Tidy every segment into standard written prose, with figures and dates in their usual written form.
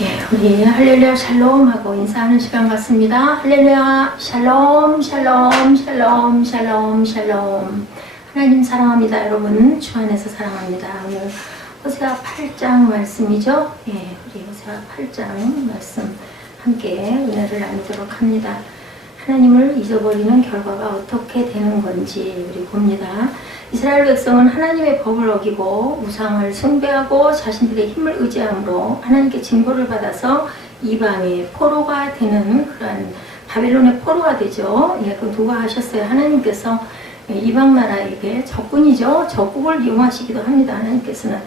예, 우리 할렐루야 샬롬하고 인사하는 시간 같습니다. 할렐루야 샬롬 샬롬 샬롬 샬롬 샬롬. 하나님 사랑합니다. 여러분 주 안에서 사랑합니다. 오늘 호세아 8장 말씀이죠. 예, 우리 호세아 8장 말씀 함께 은혜를 나누도록 합니다. 하나님을 잊어버리는 결과가 어떻게 되는 건지 우리 봅니다. 이스라엘 백성은 하나님의 법을 어기고 우상을 숭배하고 자신들의 힘을 의지함으로 하나님께 징벌을 받아서 이방의 포로가 되는 그러한 바벨론의 포로가 되죠. 예, 그 누가 하셨어요? 하나님께서 이방 나라에게 적군이죠. 적국을 이용하시기도 합니다. 하나님께서는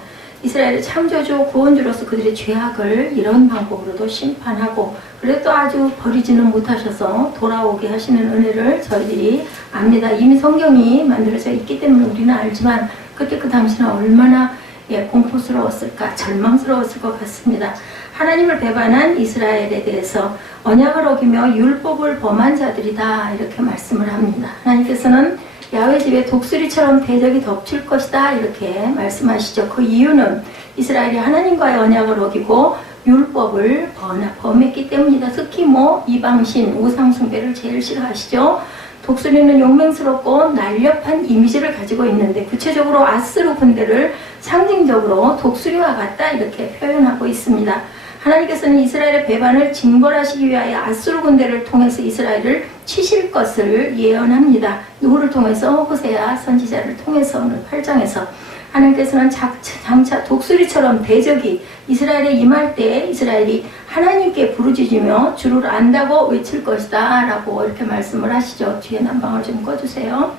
이스라엘의 창조주 구원주로서 그들의 죄악을 이런 방법으로도 심판하고 그래도 아주 버리지는 못하셔서 돌아오게 하시는 은혜를 저희들이 압니다. 이미 성경이 만들어져 있기 때문에 우리는 알지만 그때 그 당시는 얼마나 공포스러웠을까, 절망스러웠을 것 같습니다. 하나님을 배반한 이스라엘에 대해서 언약을 어기며 율법을 범한 자들이다 이렇게 말씀을 합니다. 하나님께서는 야훼 집에 독수리처럼 대적이 덮칠 것이다 이렇게 말씀하시죠. 그 이유는 이스라엘이 하나님과의 언약을 어기고 율법을 범했기 때문이다. 특히 이방신 우상숭배를 제일 싫어하시죠. 독수리는 용맹스럽고 날렵한 이미지를 가지고 있는데 구체적으로 아스루 군대를 상징적으로 독수리와 같다 이렇게 표현하고 있습니다. 하나님께서는 이스라엘의 배반을 징벌하시기 위하여 아수르 군대를 통해서 이스라엘을 치실 것을 예언합니다. 누구를 통해서? 호세아 선지자를 통해서 오늘 8장에서 하나님께서는 장차 독수리처럼 대적이 이스라엘에 임할 때 이스라엘이 하나님께 부르짖으며 주를 안다고 외칠 것이다 라고 이렇게 말씀을 하시죠. 뒤에 난방을 좀 꺼주세요.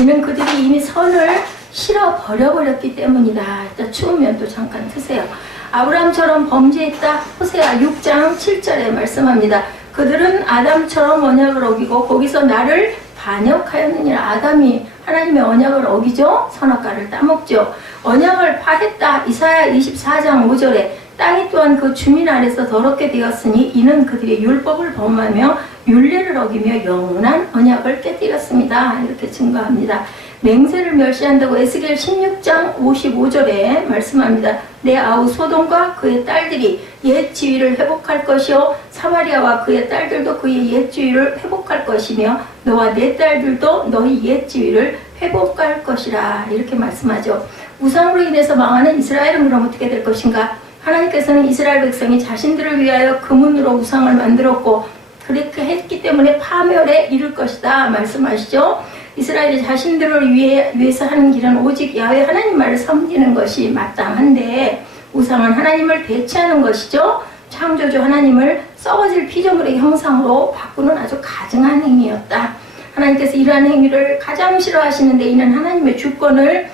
이는 그들이 이미 선을 실어 버려버렸기 때문이다. 일단 추우면 또 잠깐 트세요. 아브라함처럼 범죄했다. 호세아 6장 7절에 말씀합니다. 그들은 아담처럼 언약을 어기고 거기서 나를 반역하였느니라. 아담이 하나님의 언약을 어기죠. 선악과를 따먹죠. 언약을 파했다. 이사야 24장 5절에 땅이 또한 그 주민 아래서 더럽게 되었으니 이는 그들의 율법을 범하며 율례를 어기며 영원한 언약을 깨뜨렸습니다. 이렇게 증거합니다. 맹세를 멸시한다고 에스겔 16장 55절에 말씀합니다. 내 아우 소돔과 그의 딸들이 옛 지위를 회복할 것이요 사마리아와 그의 딸들도 그의 옛 지위를 회복할 것이며 너와 내 딸들도 너희 옛 지위를 회복할 것이라 이렇게 말씀하죠. 우상으로 인해서 망하는 이스라엘은 그럼 어떻게 될 것인가? 하나님께서는 이스라엘 백성이 자신들을 위하여 금은으로 우상을 만들었고 그렇게 했기 때문에 파멸에 이를 것이다 말씀하시죠. 이스라엘이 자신들을 위해서 하는 길은 오직 야훼 하나님만을 섬기는 것이 마땅한데 우상은 하나님을 대체하는 것이죠. 창조주 하나님을 썩어질 피조물의 형상으로 바꾸는 아주 가증한 행위였다. 하나님께서 이러한 행위를 가장 싫어하시는데 이는 하나님의 주권을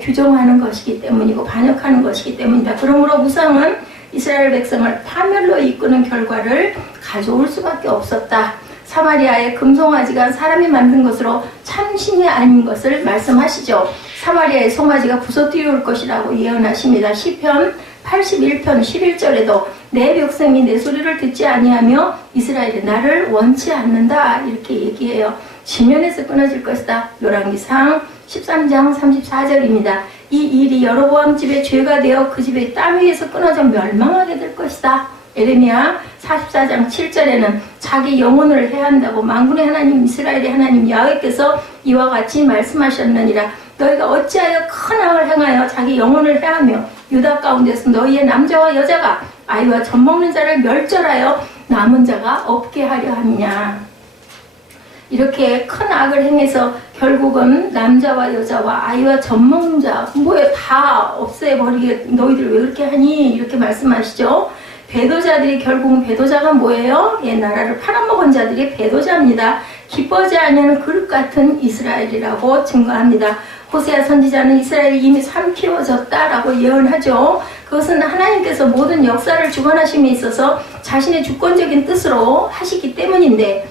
규정하는 것이기 때문이고 반역하는 것이기 때문이다. 그러므로 우상은 이스라엘 백성을 파멸로 이끄는 결과를 가져올 수밖에 없었다. 사마리아의 금송아지가 사람이 만든 것으로 참신이 아닌 것을 말씀하시죠. 사마리아의 송아지가 부서뜨려올 것이라고 예언하십니다. 시편 81편 11절에도 내 백성이 내 소리를 듣지 아니하며 이스라엘이 나를 원치 않는다 이렇게 얘기해요. 지면에서 끊어질 것이다. 열왕기상 13장 34절입니다. 이 일이 여로보암 집의 죄가 되어 그 집의 땅 위에서 끊어져 멸망하게 될 것이다. 에레미야 44장 7절에는 자기 영혼을 해한다고 만군의 하나님 이스라엘의 하나님 야훼께서 이와 같이 말씀하셨느니라. 너희가 어찌하여 큰 악을 행하여 자기 영혼을 해하며 유다 가운데서 너희의 남자와 여자가 아이와 젖먹는 자를 멸절하여 남은 자가 없게 하려 함이냐. 이렇게 큰 악을 행해서 결국은 남자와 여자와 아이와 젖먹는 자 다 없애버리게 너희들 왜 그렇게 하니 이렇게 말씀하시죠. 배도자들이 결국은 배도자가 뭐예요? 나라를 팔아먹은 자들이 배도자입니다. 기뻐하지 아니하는 그릇 같은 이스라엘이라고 증거합니다. 호세아 선지자는 이스라엘이 이미 삼키워졌다라고 예언하죠. 그것은 하나님께서 모든 역사를 주관하심에 있어서 자신의 주권적인 뜻으로 하시기 때문인데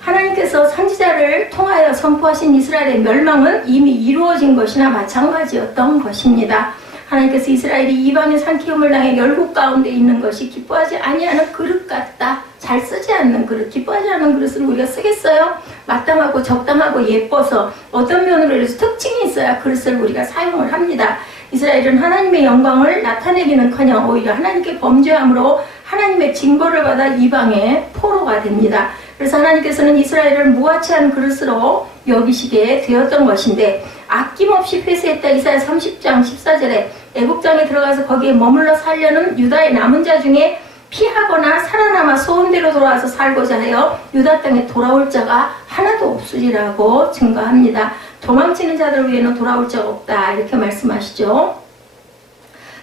하나님께서 선지자를 통하여 선포하신 이스라엘의 멸망은 이미 이루어진 것이나 마찬가지였던 것입니다. 하나님께서 이스라엘이 이방의 삼키움을 당해 열국 가운데 있는 것이 기뻐하지 아니하는 그릇 같다. 잘 쓰지 않는 그릇, 기뻐하지 않는 그릇을 우리가 쓰겠어요? 마땅하고 적당하고 예뻐서 어떤 면으로 해서 특징이 있어야 그릇을 우리가 사용을 합니다. 이스라엘은 하나님의 영광을 나타내기는커녕 오히려 하나님께 범죄함으로 하나님의 징벌을 받아 이방의 포로가 됩니다. 그래서 하나님께서는 이스라엘을 무가치한 그릇으로 여기시게 되었던 것인데 아낌없이 회수했다. 이사야 30장 14절에 애국 땅에 들어가서 거기에 머물러 살려는 유다의 남은 자 중에 피하거나 살아남아 소원대로 돌아와서 살고자 하여 유다 땅에 돌아올 자가 하나도 없으리라고 증거합니다. 도망치는 자들 위에는 돌아올 자가 없다 이렇게 말씀하시죠.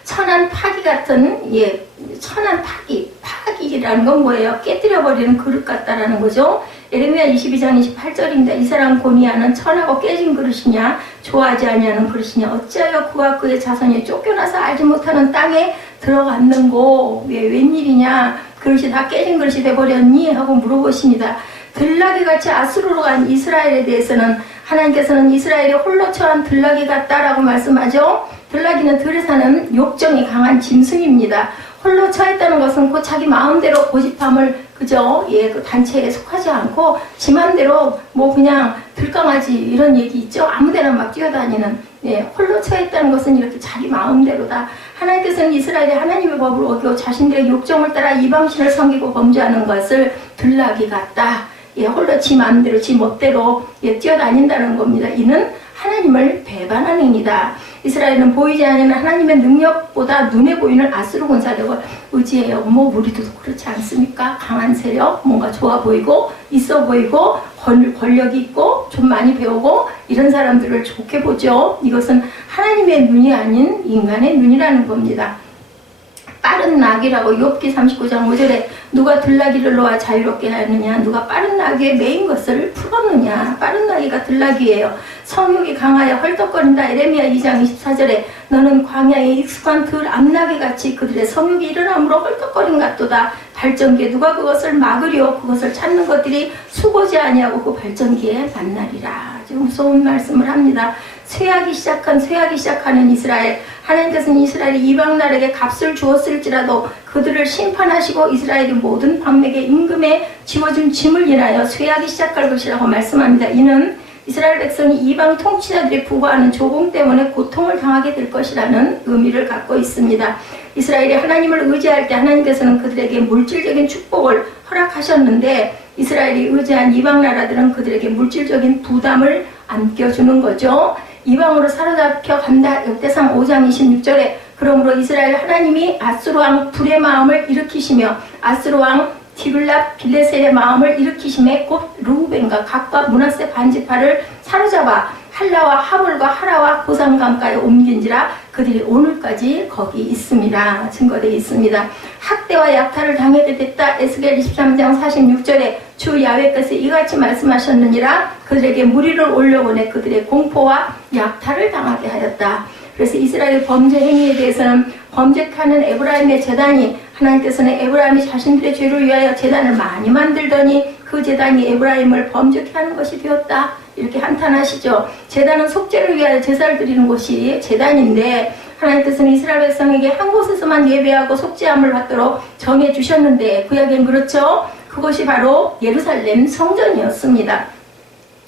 천한 파기 같은 천한 파기라는 건 뭐예요? 깨뜨려버리는 그릇 같다라는 거죠. 예레미야 22장 28절입니다. 이 사람 고니아는 천하고 깨진 그릇이냐 좋아하지 아니하는 그릇이냐 어찌하여 그와 그의 자손이 쫓겨나서 알지 못하는 땅에 들어갔는고 웬일이냐 그릇이 다 깨진 그릇이 돼버렸니 하고 물어보십니다. 들나귀같이 아수르로 간 이스라엘에 대해서는 하나님께서는 이스라엘이 홀로 처한 들나귀 같다라고 말씀하죠. 들나귀는 들에 사는 욕정이 강한 짐승입니다. 홀로 처했다는 것은 곧 자기 마음대로 고집함을 그 단체에 속하지 않고 지 맘대로 그냥 들강아지 이런 얘기 있죠. 아무데나 막 뛰어다니는 홀로 처했다는 것은 이렇게 자기 마음대로다. 하나님께서는 이스라엘이 하나님의 법을 어기고 자신들의 욕정을 따라 이방신을 섬기고 범죄하는 것을 들나귀 같다. 홀로 지 마음대로 지 멋대로 뛰어다닌다는 겁니다. 이는 하나님을 배반하는 행위다. 이스라엘은 보이지 않는 하나님의 능력보다 눈에 보이는 아수르 군사력을 의지해요. 우리도 그렇지 않습니까? 강한 세력, 뭔가 좋아 보이고 있어 보이고 권력이 있고 좀 많이 배우고 이런 사람들을 좋게 보죠. 이것은 하나님의 눈이 아닌 인간의 눈이라는 겁니다. 빠른 나귀라고 욥기 39장 5절에 누가 들나귀를 놓아 자유롭게 하느냐 누가 빠른 나귀에 매인 것을 풀었느냐. 빠른 나귀가 들나귀예요. 성욕이 강하여 헐떡거린다. 예레미야 2장 24절에 너는 광야에 익숙한 들 암나귀같이 그들의 성욕이 일어남으로 헐떡거린 같도다. 발전기에 누가 그것을 막으려 그것을 찾는 것들이 수고지 아니하고 그 발전기에 만나리라. 좀 무서운 말씀을 합니다. 쇠하기 시작하는 이스라엘. 하나님께서는 이스라엘이 이방나라에게 값을 주었을지라도 그들을 심판하시고 이스라엘이 모든 방맥의 임금에 지워준 짐을 인하여 쇠하기 시작할 것이라고 말씀합니다. 이는 이스라엘 백성이 이방 통치자들이 부과하는 조공 때문에 고통을 당하게 될 것이라는 의미를 갖고 있습니다. 이스라엘이 하나님을 의지할 때 하나님께서는 그들에게 물질적인 축복을 허락하셨는데 이스라엘이 의지한 이방 나라들은 그들에게 물질적인 부담을 안겨주는 거죠. 이방으로 사로잡혀 간다. 역대상 5장 26절에 그러므로 이스라엘 하나님이 아수르 왕 불의 마음을 일으키시며 아수르 왕 디블랏 빌레셀의 마음을 일으키심에 곧 르우벤과 각과 므낫세 반지파를 사로잡아 할라와 하볼과 하라와 고산강가에 옮긴지라 그들이 오늘까지 거기 있습니다. 증거되어 있습니다. 학대와 약탈을 당하게 됐다. 에스겔 23장 46절에 주 야훼께서 이같이 말씀하셨느니라 그들에게 무리를 올려보내 그들의 공포와 약탈을 당하게 하였다. 그래서 이스라엘 범죄 행위에 대해서는 범죄하는 에브라임의 제단이 하나님께서는 에브라임이 자신들의 죄를 위하여 제단을 많이 만들더니 그 제단이 에브라임을 범죄케 하는 것이 되었다. 이렇게 한탄하시죠. 제단은 속죄를 위하여 제사를 드리는 곳이 제단인데 하나님께서는 이스라엘 백성에게 한 곳에서만 예배하고 속죄함을 받도록 정해 주셨는데 구약엔 그렇죠. 그것이 바로 예루살렘 성전이었습니다.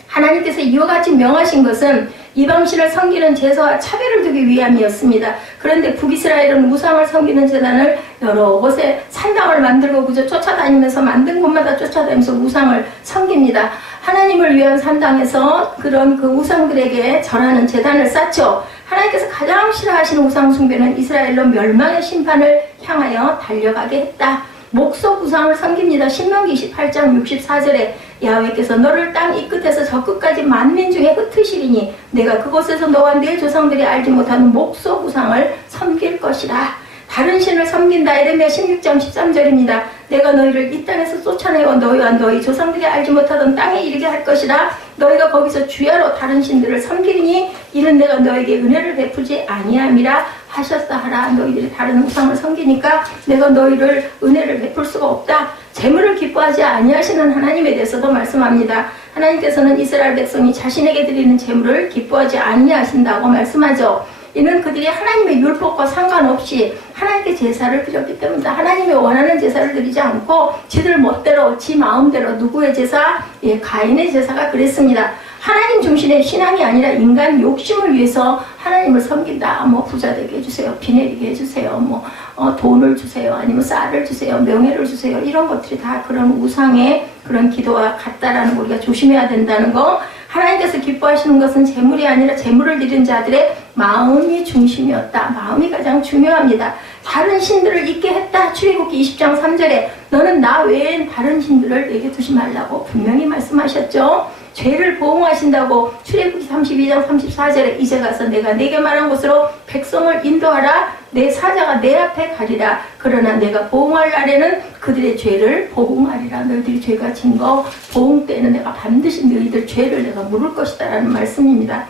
하나님께서 이와 같이 명하신 것은 이방신을 섬기는 제사와 차별을 두기 위함이었습니다. 그런데 북이스라엘은 우상을 섬기는 제단을 여러 곳에 산당을 만들고 그저 쫓아다니면서 만든 곳마다 쫓아다니면서 우상을 섬깁니다. 하나님을 위한 산당에서 그런 그 우상들에게 절하는 제단을 쌓죠. 하나님께서 가장 싫어하시는 우상 숭배는 이스라엘로 멸망의 심판을 향하여 달려가게 했다. 목석 우상을 섬깁니다. 신명기 28장 64절에 야훼께서 너를 땅 이 끝에서 저 끝까지 만민 중에 흩으시리니 내가 그곳에서 너와 네 조상들이 알지 못하는 목석 우상을 섬길 것이라. 다른 신을 섬긴다. 예레미야 16장 13절입니다. 내가 너희를 이 땅에서 쫓아내어 너희와 너희 조상들이 알지 못하던 땅에 이르게 할 것이라. 너희가 거기서 주야로 다른 신들을 섬기니 이는 내가 너에게 은혜를 베푸지 아니함이라 하셨다 하라. 너희들이 다른 우상을 섬기니까 내가 너희를 은혜를 베풀 수가 없다. 재물을 기뻐하지 아니하시는 하나님에 대해서도 말씀합니다. 하나님께서는 이스라엘 백성이 자신에게 드리는 재물을 기뻐하지 아니하신다고 말씀하죠. 이는 그들이 하나님의 율법과 상관없이 하나님께 제사를 드렸기 때문이다. 하나님이 원하는 제사를 드리지 않고 지들 멋대로 지 마음대로 누구의 제사? 가인의 제사가 그랬습니다. 하나님 중심의 신앙이 아니라 인간 욕심을 위해서 하나님을 섬긴다. 뭐 부자 되게 해주세요. 비 내리게 해주세요. 뭐 돈을 주세요. 아니면 쌀을 주세요. 명예를 주세요. 이런 것들이 다 그런 우상의 그런 기도와 같다라는 거 우리가 조심해야 된다는 거. 하나님께서 기뻐하시는 것은 재물이 아니라 재물을 드린 자들의 마음이 중심이었다. 마음이 가장 중요합니다. 다른 신들을 잊게 했다. 출애굽기 20장 3절에 너는 나 외엔 다른 신들을 내게 두지 말라고 분명히 말씀하셨죠. 죄를 보응하신다고 출애굽기 32장 34절에 이제 가서 내가 내게 말한 곳으로 백성을 인도하라. 내 사자가 내 앞에 가리라. 그러나 내가 보응할 날에는 그들의 죄를 보응하리라. 너희들이 죄가 진 거 보응 때는 내가 반드시 너희들 죄를 내가 물을 것이다 라는 말씀입니다.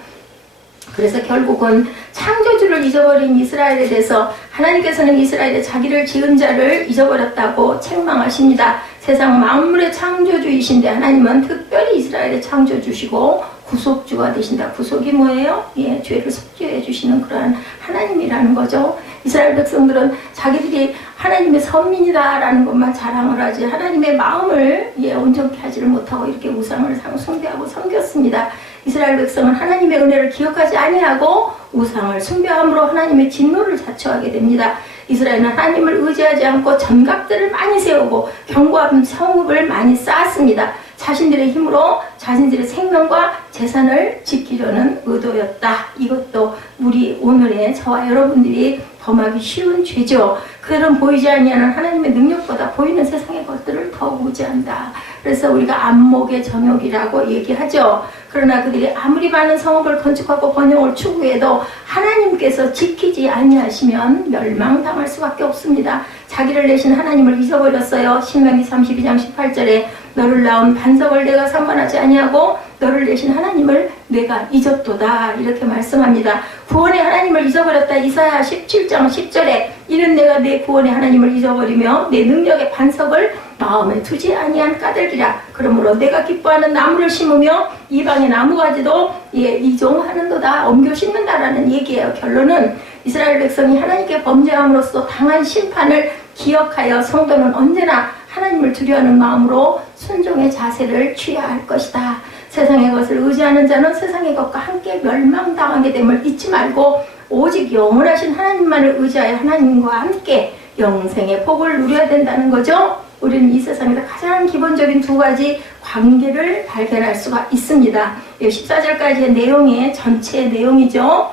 그래서 결국은 창조주를 잊어버린 이스라엘에 대해서 하나님께서는 이스라엘의 자기를 지은 자를 잊어버렸다고 책망하십니다. 세상 만물의 창조주이신데 하나님은 특별히 이스라엘의 창조주시고 구속주가 되신다. 구속이 뭐예요? 예, 죄를 속죄해 주시는 그러한 하나님이라는 거죠. 이스라엘 백성들은 자기들이 하나님의 선민이다라는 것만 자랑을 하지 하나님의 마음을 온전케 하지를 못하고 이렇게 우상을 숭배하고 섬겼습니다. 이스라엘 백성은 하나님의 은혜를 기억하지 아니하고 우상을 숭배함으로 하나님의 진노를 자초하게 됩니다. 이스라엘은 하나님을 의지하지 않고 전각들을 많이 세우고 견고한 성읍을 많이 쌓았습니다. 자신들의 힘으로 자신들의 생명과 재산을 지키려는 의도였다. 이것도 우리 오늘의 저와 여러분들이 범하기 쉬운 죄죠. 그들은 보이지 아니하는 하나님의 능력보다 보이는 세상의 것들을 더 의지한다. 그래서 우리가 안목의 정욕이라고 얘기하죠. 그러나 그들이 아무리 많은 성읍을 건축하고 번영을 추구해도 하나님께서 지키지 아니하시면 멸망당할 수밖에 없습니다. 자기를 내신 하나님을 잊어버렸어요. 신명기 32장 18절에 너를 낳은 반석을 내가 상관하지 아니하고 너를 내신 하나님을 내가 잊었도다 이렇게 말씀합니다. 구원의 하나님을 잊어버렸다. 이사야 17장 10절에 이는 내가 내 구원의 하나님을 잊어버리며 내 능력의 반석을 마음에 두지 아니한 까닭이라. 그러므로 내가 기뻐하는 나무를 심으며 이방의 나무가지도 이종하는도다. 옮겨 심는다라는 얘기예요. 결론은 이스라엘 백성이 하나님께 범죄함으로써 당한 심판을 기억하여 성도는 언제나 하나님을 두려워하는 마음으로 순종의 자세를 취해야 할 것이다. 세상의 것을 의지하는 자는 세상의 것과 함께 멸망당하게 됨을 잊지 말고 오직 영원하신 하나님만을 의지하여 하나님과 함께 영생의 복을 누려야 된다는 거죠. 우리는 이 세상에서 가장 기본적인 두 가지 관계를 발견할 수가 있습니다. 14절까지의 내용의 전체의 내용이죠.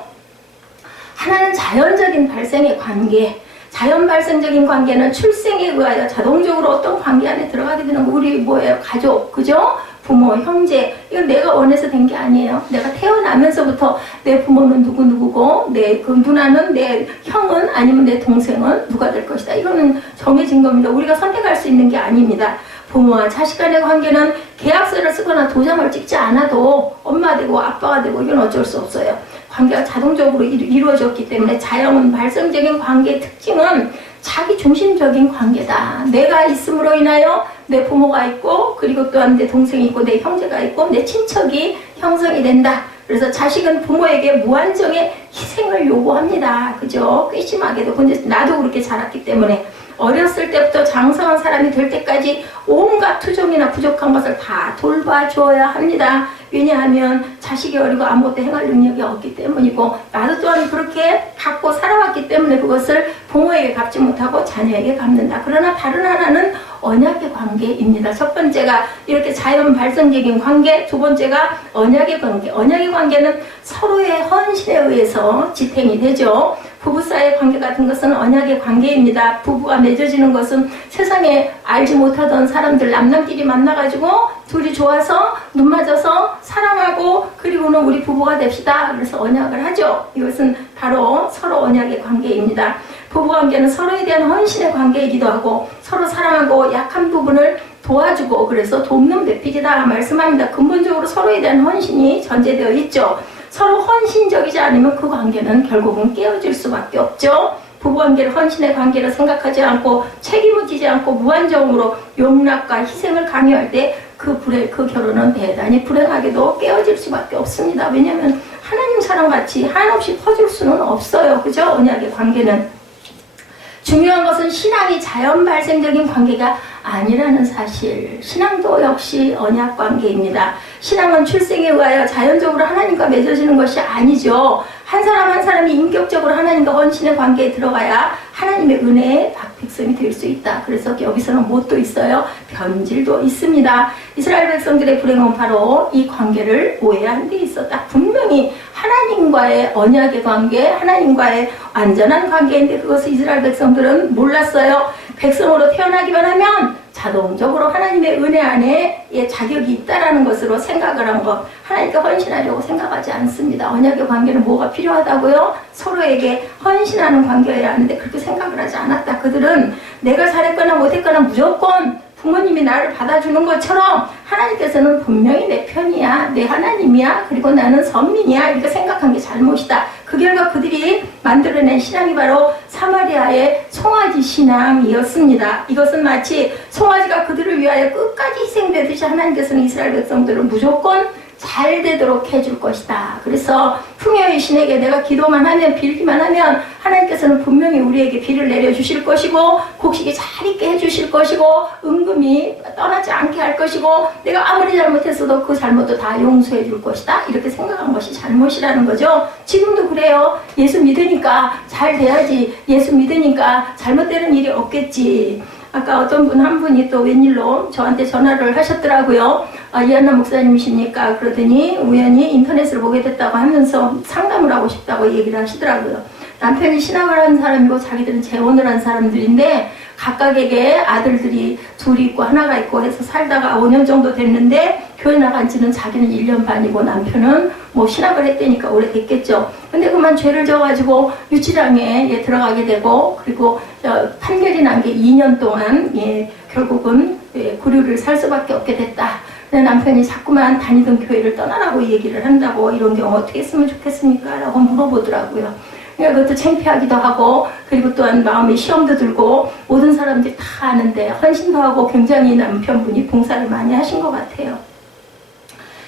하나는 자연적인 발생의 관계. 자연 발생적인 관계는 출생에 의하여 자동적으로 어떤 관계 안에 들어가게 되는 거. 우리 뭐예요? 가족, 그죠? 부모, 형제. 이건 내가 원해서 된 게 아니에요. 내가 태어나면서부터 내 부모는 누구누구고 내 그 누나는 내 형은 아니면 내 동생은 누가 될 것이다. 이거는 정해진 겁니다. 우리가 선택할 수 있는 게 아닙니다. 부모와 자식 간의 관계는 계약서를 쓰거나 도장을 찍지 않아도 엄마 되고 아빠가 되고 이건 어쩔 수 없어요. 관계가 자동적으로 이루어졌기 때문에 자연 발생적인 관계의 특징은 자기 중심적인 관계다. 내가 있음으로 인하여 내 부모가 있고 그리고 또한 내 동생이 있고 내 형제가 있고 내 친척이 형성이 된다. 그래서 자식은 부모에게 무한정의 희생을 요구합니다. 그죠? 꽤 심하게도. 근데 나도 그렇게 자랐기 때문에 어렸을 때부터 장성한 사람이 될 때까지 온갖 투정이나 부족한 것을 다 돌봐줘야 합니다. 왜냐하면 자식이 어리고 아무것도 행할 능력이 없기 때문이고 나도 또한 그렇게 갖고 살아왔기 때문에 그것을 부모에게 갚지 못하고 자녀에게 갚는다. 그러나 다른 하나는 언약의 관계입니다. 첫 번째가 이렇게 자연 발생적인 관계, 두 번째가 언약의 관계. 언약의 관계는 서로의 헌신에 의해서 지탱이 되죠. 부부 사이의 관계 같은 것은 언약의 관계입니다. 부부가 맺어지는 것은 세상에 알지 못하던 사람들 남남끼리 만나가지고 둘이 좋아서 눈 맞아서 사랑하고 그리고는 우리 부부가 됩시다. 그래서 언약을 하죠. 이것은 바로 서로 언약의 관계입니다. 부부관계는 서로에 대한 헌신의 관계이기도 하고 서로 사랑하고 약한 부분을 도와주고 그래서 돕는 배필이다 말씀합니다. 근본적으로 서로에 대한 헌신이 전제되어 있죠. 서로 헌신적이지 않으면 그 관계는 결국은 깨어질 수밖에 없죠. 부부관계를 헌신의 관계로 생각하지 않고 책임을 지지 않고 무한정으로 용납과 희생을 강요할 때 그 결혼은 대단히 불행하게도 깨어질 수밖에 없습니다. 왜냐하면 하나님 사랑같이 한없이 퍼질 수는 없어요. 그죠? 언약의 관계는. 중요한 것은 신앙이 자연 발생적인 관계가 아니라는 사실. 신앙도 역시 언약 관계입니다. 신앙은 출생에 의하여 자연적으로 하나님과 맺어지는 것이 아니죠. 한 사람 한 사람이 인격적으로 하나님과 헌신의 관계에 들어가야 하나님의 은혜의 백성이 될 수 있다. 그래서 여기서는 뭣도 있어요? 변질도 있습니다. 이스라엘 백성들의 불행은 바로 이 관계를 오해한 데 있었다. 분명히 하나님과의 언약의 관계, 하나님과의 완전한 관계인데 그것을 이스라엘 백성들은 몰랐어요. 백성으로 태어나기만 하면 자동적으로 하나님의 은혜 안에 자격이 있다라는 것으로 생각을 한 것. 하나님께 헌신하려고 생각하지 않습니다. 언약의 관계는 뭐가 필요하다고요? 서로에게 헌신하는 관계여야 하는데 그렇게 생각을 하지 않았다. 그들은 내가 잘했거나 못했거나 무조건 부모님이 나를 받아주는 것처럼 하나님께서는 분명히 내 편이야, 내 하나님이야, 그리고 나는 선민이야 이렇게 생각한 게 잘못이다. 그 결과 그들이 만들어낸 신앙이 바로 사마리아의 송아지 신앙이었습니다. 이것은 마치 송아지가 그들을 위하여 끝까지 희생되듯이 하나님께서는 이스라엘 백성들을 무조건 잘 되도록 해줄 것이다. 그래서 풍요의 신에게 내가 기도만 하면 빌기만 하면 하나님께서는 분명히 우리에게 비를 내려주실 것이고 곡식이 잘 있게 해주실 것이고 은금이 떠나지 않게 할 것이고 내가 아무리 잘못했어도 그 잘못도 다 용서해 줄 것이다. 이렇게 생각한 것이 잘못이라는 거죠. 지금도 그래요. 예수 믿으니까 잘 돼야지. 예수 믿으니까 잘못되는 일이 없겠지. 아까 어떤 분 한 분이 또 웬일로 저한테 전화를 하셨더라고요. 이한나 목사님이십니까? 그러더니 우연히 인터넷을 보게 됐다고 하면서 상담을 하고 싶다고 얘기를 하시더라고요. 남편이 신학을 한 사람이고 자기들은 재혼을 한 사람들인데 각각에게 아들들이 둘이 있고 하나가 있고 해서 살다가 5년 정도 됐는데 교회 나간 지는 자기는 1년 반이고 남편은 뭐 신학을 했다니까 오래됐겠죠. 근데 그만 죄를 져가지고 유치장에 들어가게 되고 그리고 판결이 난 게 2년 동안 결국은 구류를 살 수밖에 없게 됐다. 남편이 자꾸만 다니던 교회를 떠나라고 얘기를 한다고 이런 경우 어떻게 했으면 좋겠습니까? 라고 물어보더라고요. 그러니까 그것도 창피하기도 하고 그리고 또한 마음에 시험도 들고 모든 사람들이 다 아는데 헌신도 하고 굉장히 남편분이 봉사를 많이 하신 것 같아요.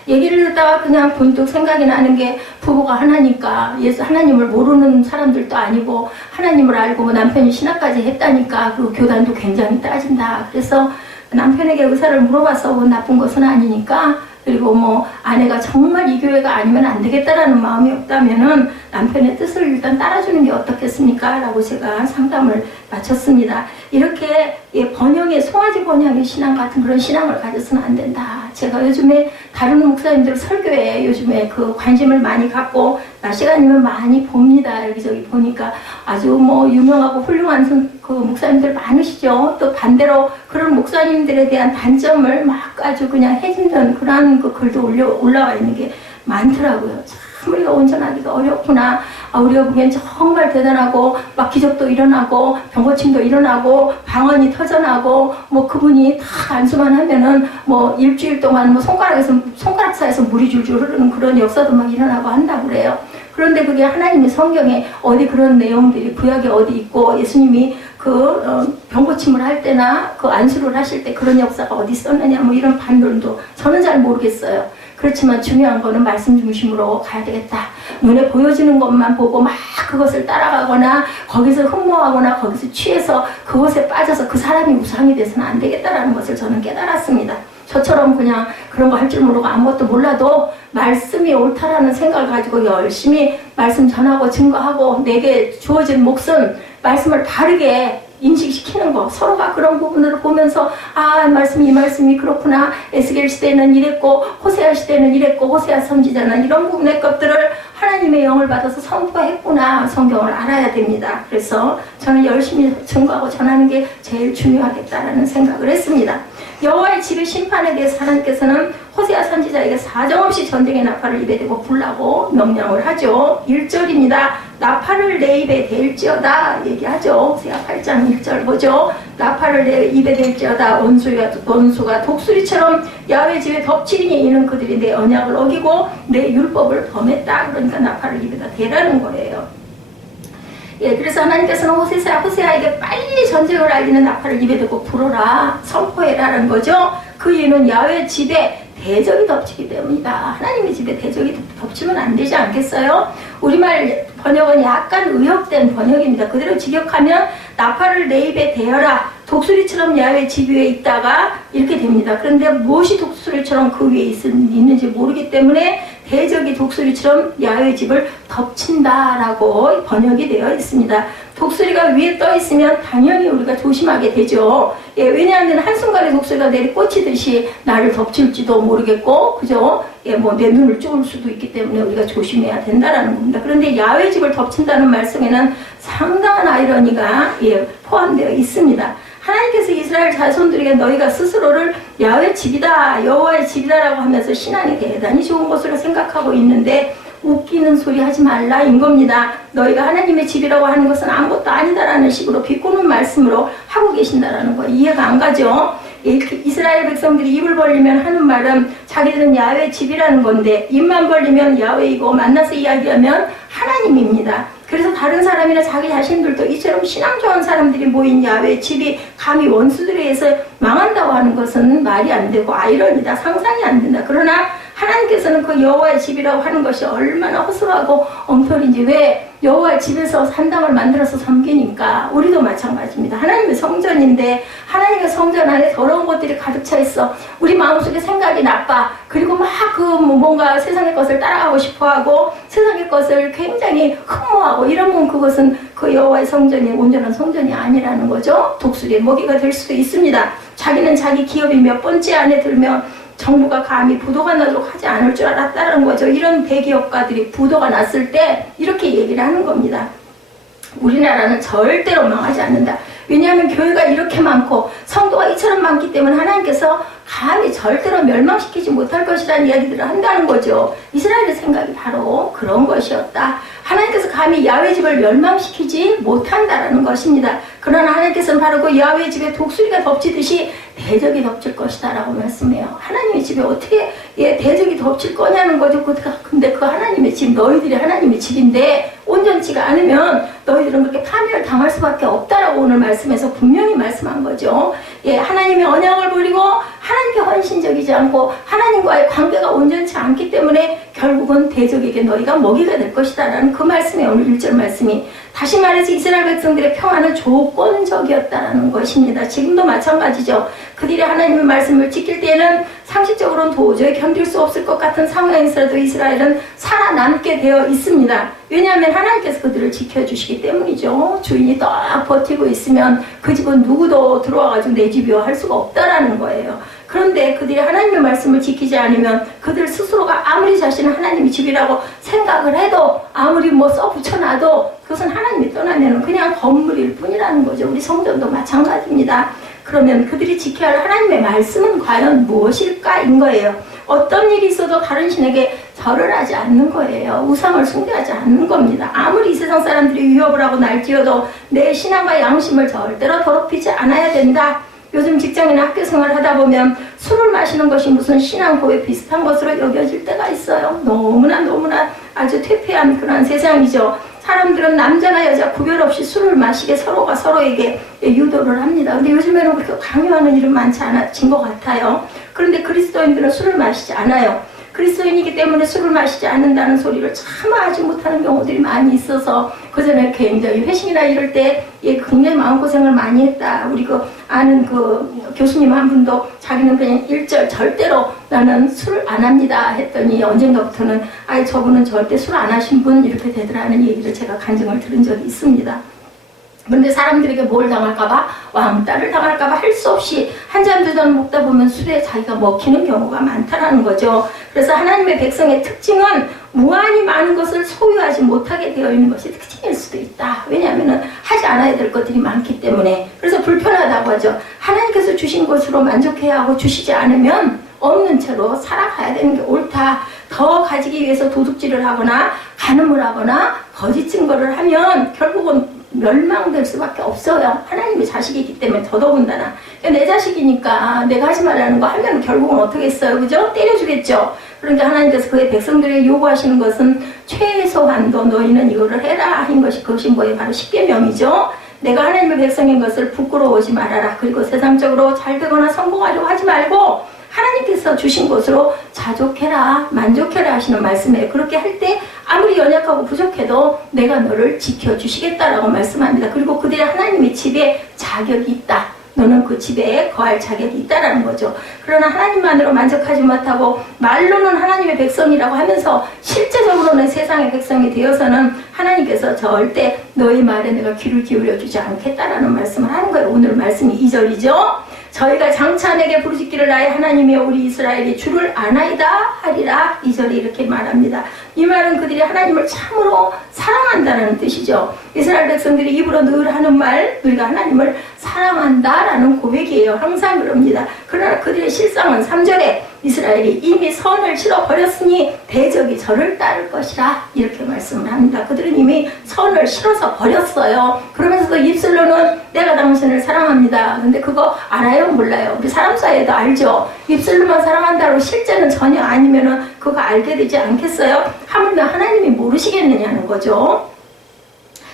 얘기를 듣다가 그냥 문득 생각이 나는 게 부부가 하나니까 예수 하나님을 모르는 사람들도 아니고 하나님을 알고 뭐 남편이 신학까지 했다니까 그 교단도 굉장히 따진다. 그래서 남편에게 의사를 물어봐서 나쁜 것은 아니니까 그리고 뭐 아내가 정말 이 교회가 아니면 안 되겠다라는 마음이 없다면은 남편의 뜻을 일단 따라주는 게 어떻겠습니까? 라고 제가 상담을 마쳤습니다. 이렇게 번영의 송아지 번영의 신앙 같은 그런 신앙을 가져서는 안 된다. 제가 요즘에 다른 목사님들 설교에 요즘에 그 관심을 많이 갖고 낮 시간이면 많이 봅니다. 여기저기 보니까 아주 뭐 유명하고 훌륭한 그 목사님들 많으시죠. 또 반대로 그런 목사님들에 대한 단점을 막 아주 그냥 해집는 그런 그 글도 올라와 있는 게 많더라고요. 참 우리가 온전하기가 어렵구나. 우리가 보기엔 정말 대단하고 막 기적도 일어나고 병고침도 일어나고 방언이 터져나고 뭐 그분이 다 안수만 하면은 뭐 일주일 동안 뭐 손가락 사이에서 물이 줄줄 흐르는 그런 역사도 막 일어나고 한다고 그래요. 그런데 그게 하나님의 성경에 어디 그런 내용들이 구약에 어디 있고 예수님이 병고침을 할 때나 그 안수를 하실 때 그런 역사가 어디 있었느냐 뭐 이런 반론도 저는 잘 모르겠어요. 그렇지만 중요한 거는 말씀 중심으로 가야 되겠다. 눈에 보여지는 것만 보고 막 그것을 따라가거나 거기서 흠모하거나 거기서 취해서 그것에 빠져서 그 사람이 우상이 돼서는 안 되겠다라는 것을 저는 깨달았습니다. 저처럼 그냥 그런 거 할 줄 모르고 아무것도 몰라도 말씀이 옳다라는 생각을 가지고 열심히 말씀 전하고 증거하고 내게 주어진 몫은 말씀을 바르게 인식시키는 거. 서로가 그런 부분을 보면서 이 말씀이 그렇구나. 에스겔 시대는 이랬고 호세아 시대는 이랬고 호세아 선지자는 이런 부분의 것들을 하나님의 영을 받아서 선포했구나. 성경을 알아야 됩니다. 그래서 저는 열심히 증거하고 전하는 게 제일 중요하겠다라는 생각을 했습니다. 여호와의 집의 심판에 대해서 하나님께서는 호세아 선지자에게 사정없이 전쟁의 나팔을 입에 대고 불라고 명령을 하죠. 1절입니다. 나팔을 내 입에 댈지어다 얘기하죠. 호세아 8장 1절 보죠. 나팔을 내 입에 댈지어다 원수가 독수리처럼 야훼 집에 덮치리니 이는 그들이 내 언약을 어기고 내 율법을 범했다. 그러니까 나팔을 입에다 대라는 거예요. 그래서 하나님께서는 호세아에게 빨리 전쟁을 알리는 나팔을 입에 대고 불어라, 선포해라는 거죠. 그 이유는 야훼 집에 대적이 덮치기 때문이다. 하나님의 집에 대적이 덮치면 안 되지 않겠어요? 우리말 번역은 약간 의역된 번역입니다. 그대로 직역하면 나팔을 내 입에 대어라. 독수리처럼 야훼 집 위에 있다가 이렇게 됩니다. 그런데 무엇이 독수리처럼 그 위에 있는지 모르기 때문에 대적이 독수리처럼 야훼 집을 덮친다라고 번역이 되어 있습니다. 독수리가 위에 떠 있으면 당연히 우리가 조심하게 되죠. 예, 왜냐하면 한순간에 독수리가 내리꽂히듯이 나를 덮칠지도 모르겠고, 그죠? 예, 뭐 내 눈을 쫓을 수도 있기 때문에 우리가 조심해야 된다라는 겁니다. 그런데 야훼 집을 덮친다는 말씀에는 상당한 아이러니가 포함되어 있습니다. 하나님께서 이스라엘 자손들에게 너희가 스스로를 야훼 집이다, 여호와의 집이다라고 하면서 신앙이 대단히 좋은 것으로 생각하고 있는데 웃기는 소리 하지 말라인 겁니다. 너희가 하나님의 집이라고 하는 것은 아무것도 아니다라는 식으로 비꼬는 말씀으로 하고 계신다라는 거 이해가 안 가죠. 이스라엘 백성들이 입을 벌리면 하는 말은 자기들은 야훼 집이라는 건데 입만 벌리면 야훼이고 만나서 이야기하면 하나님입니다. 그래서 다른 사람이나 자기 자신들도 이처럼 신앙 좋은 사람들이 모인 야훼 집이 감히 원수들에 의해서 망한다고 하는 것은 말이 안 되고 아이러니다. 상상이 안 된다. 그러나 하나님께서는 그 여호와의 집이라고 하는 것이 얼마나 허술하고 엉터리인지. 왜? 여호와의 집에서 산당을 만들어서 섬기니까. 우리도 마찬가지입니다. 하나님의 성전인데 하나님의 성전 안에 더러운 것들이 가득 차 있어. 우리 마음속에 생각이 나빠. 그리고 막 뭔가 세상의 것을 따라가고 싶어하고 세상의 것을 굉장히 흠모하고 이러면 그것은 그 여호와의 성전이 온전한 성전이 아니라는 거죠. 독수리의 먹이가 될 수도 있습니다. 자기는 자기 기업이 몇 번째 안에 들면 정부가 감히 부도가 나도록 하지 않을 줄 알았다는 거죠. 이런 대기업가들이 부도가 났을 때 이렇게 얘기를 하는 겁니다. 우리나라는 절대로 망하지 않는다. 왜냐하면 교회가 이렇게 많고 성도가 이처럼 많기 때문에 하나님께서 감히 절대로 멸망시키지 못할 것이라는 이야기들을 한다는 거죠. 이스라엘의 생각이 바로 그런 것이었다. 하나님께서 감히 야훼 집을 멸망시키지 못한다라는 것입니다. 그러나 하나님께서는 바로 그 야훼 집에 독수리가 덮치듯이 대적이 덮칠 것이다 라고 말씀해요. 하나님의 집에 어떻게 대적이 덮칠 거냐는 거죠. 근데 그 하나님의 집, 너희들이 하나님의 집인데 온전치가 않으면 너희들은 그렇게 파멸을 당할 수밖에 없다라고 오늘 말씀에서 분명히 말씀한 거죠. 하나님의 언약을 버리고 하나님께 헌신적이지 않고 하나님과의 관계가 온전치 않기 때문에 결국은 대적에게 너희가 먹이가 될 것이다 라는 그 말씀에 오늘 1절 말씀이 다시 말해서 이스라엘 백성들의 평안은 조건적이었다라는 것입니다. 지금도 마찬가지죠. 그들이 하나님의 말씀을 지킬 때에는 상식적으로는 도저히 견딜 수 없을 것 같은 상황에서라도 이스라엘은 살아남게 되어 있습니다. 왜냐하면 하나님께서 그들을 지켜주시기 때문이죠. 주인이 딱 버티고 있으면 그 집은 누구도 들어와가지고 내 집이요 할 수가 없다라는 거예요. 그런데 그들이 하나님의 말씀을 지키지 않으면 그들 스스로가 아무리 자신은 하나님의 집이라고 생각을 해도 아무리 써붙여놔도 그것은 하나님이 떠나면 그냥 건물일 뿐이라는 거죠. 우리 성전도 마찬가지입니다. 그러면 그들이 지켜야 할 하나님의 말씀은 과연 무엇일까인 거예요. 어떤 일이 있어도 다른 신에게 절을 하지 않는 거예요. 우상을 숭배하지 않는 겁니다. 아무리 이 세상 사람들이 위협을 하고 날뛰어도 내 신앙과 양심을 절대로 더럽히지 않아야 된다. 요즘 직장이나 학교 생활을 하다 보면 술을 마시는 것이 무슨 신앙 고에 비슷한 것으로 여겨질 때가 있어요. 너무나 아주 퇴폐한 그런 세상이죠. 사람들은 남자나 여자 구별 없이 술을 마시게 서로가 서로에게 유도를 합니다. 근데 요즘에는 그렇게 강요하는 일은 많지 않아진 것 같아요. 그런데 그리스도인들은 술을 마시지 않아요. 그리스도인이기 때문에 술을 마시지 않는다는 소리를 차마 하지 못하는 경우들이 많이 있어서 그전에 굉장히 회식이나 이럴 때 굉장히 마음고생을 많이 했다. 우리 아는 교수님 한 분도 자기는 그냥 절대로 나는 술을 안 합니다 했더니 언젠가부터는 저분은 절대 술 안 하신 분 이렇게 되더라는 얘기를 제가 간증을 들은 적이 있습니다. 그런데 사람들에게 뭘 당할까봐 왕따를 당할까봐 할 수 없이 한 잔 두 잔 먹다 보면 술에 자기가 먹히는 경우가 많다라는 거죠. 그래서 하나님의 백성의 특징은 무한히 많은 것을 소유하지 못하게 되어 있는 것이 특징일 수도 있다. 왜냐하면 하지 않아야 될 것들이 많기 때문에. 그래서 불편하다고 하죠. 하나님께서 주신 것으로 만족해야 하고 주시지 않으면 없는 채로 살아가야 되는 게 옳다. 더 가지기 위해서 도둑질을 하거나 간음을 하거나 거짓 증거를 하면 결국은 멸망될 수밖에 없어요. 하나님의 자식이기 때문에 더더군다나. 내 자식이니까 내가 하지 말라는 거 하면 결국은 어떻게 했어요? 그죠? 때려주겠죠. 그러니까 하나님께서 그의 백성들에게 요구하시는 것은 최소한도 너희는 이거를 해라 한 것이 그것이 뭐예요? 바로 십계명이죠. 내가 하나님의 백성인 것을 부끄러워하지 말아라. 그리고 세상적으로 잘 되거나 성공하려고 하지 말고 하나님께서 주신 것으로 자족해라, 만족해라 하시는 말씀이에요. 그렇게 할 때 아무리 연약하고 부족해도 내가 너를 지켜주시겠다라고 말씀합니다. 그리고 그들의 하나님의 집에 자격이 있다. 너는 그 집에 거할 자격이 있다라는 거죠. 그러나 하나님만으로 만족하지 못하고 말로는 하나님의 백성이라고 하면서 실제적으로는 세상의 백성이 되어서는 하나님께서 절대 너희 말에 내가 귀를 기울여 주지 않겠다라는 말씀을 하는 거예요. 오늘 말씀이 2절이죠. 저희가 장차 내게 부르짖기를 나의 하나님이여 우리 이스라엘이 주를 아나이다 하리라. 2절에 이렇게 말합니다. 이 말은 그들이 하나님을 참으로 사랑한다는 뜻이죠. 이스라엘 백성들이 입으로 늘 하는 말, 우리가 하나님을 사랑한다라는 고백이에요. 항상 그럽니다. 그러나 그들의 실상은 3절에 이스라엘이 이미 선을 실어버렸으니 대적이 저를 따를 것이라 이렇게 말씀을 합니다. 그들은 이미 선을 실어서 버렸어요. 그러면서도 입술로는 내가 당신을 사랑합니다. 근데 그거 알아요? 몰라요? 우리 사람 사이에도 알죠? 입술로만 사랑한다고 실제는 전혀 아니면은 그거 알게 되지 않겠어요? 하물며 하나님이 모르시겠느냐는 거죠.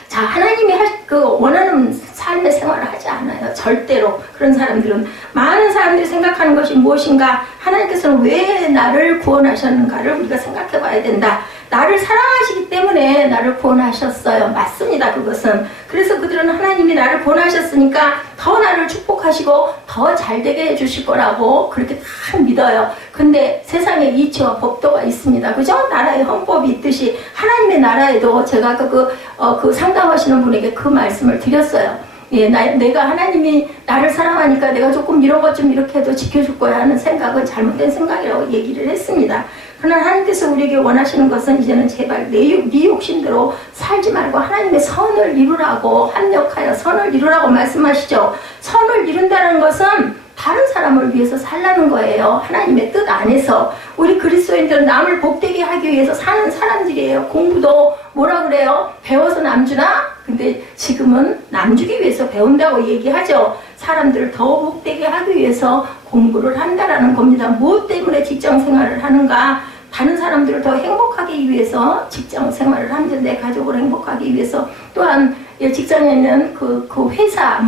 자, 하나님이 원하는 삶의 생활을 하지 않아요. 절대로. 그런 사람들은 많은 사람들이 생각하는 것이 무엇인가? 하나님께서는 왜 나를 구원하셨는가를 우리가 생각해 봐야 된다. 나를 사랑하시기 때문에 나를 구원하셨어요. 맞습니다. 그것은. 그래서 그들은 하나님이 나를 구원하셨으니까 더 나를 축복하시고 더 잘되게 해주실 거라고 그렇게 딱 믿어요. 근데 세상에 이치와 법도가 있습니다. 그죠? 나라의 헌법이 있듯이 하나님의 나라에도 제가 그 상담하시는 분에게 그 말씀을 드렸어요. 예, 내가 하나님이 나를 사랑하니까 내가 조금 이런 것 좀 이렇게 해도 지켜줄 거야 하는 생각은 잘못된 생각이라고 얘기를 했습니다. 그러나 하나님께서 우리에게 원하시는 것은 이제는 제발 네 욕심대로 살지 말고 하나님의 선을 이루라고 합력하여 선을 이루라고 말씀하시죠. 선을 이룬다는 것은 다른 사람을 위해서 살라는 거예요. 하나님의 뜻 안에서. 우리 그리스도인들은 남을 복되게 하기 위해서 사는 사람들이에요. 공부도 뭐라 그래요? 배워서 남주나? 근데 지금은 남주기 위해서 배운다고 얘기하죠. 사람들을 더 복되게 하기 위해서 공부를 한다라는 겁니다. 무엇 때문에 직장 생활을 하는가? 다른 사람들을 더 행복하게 하기 위해서 직장 생활을 하면서 내 가족을 행복하기 위해서 또한 직장에 있는 그 회사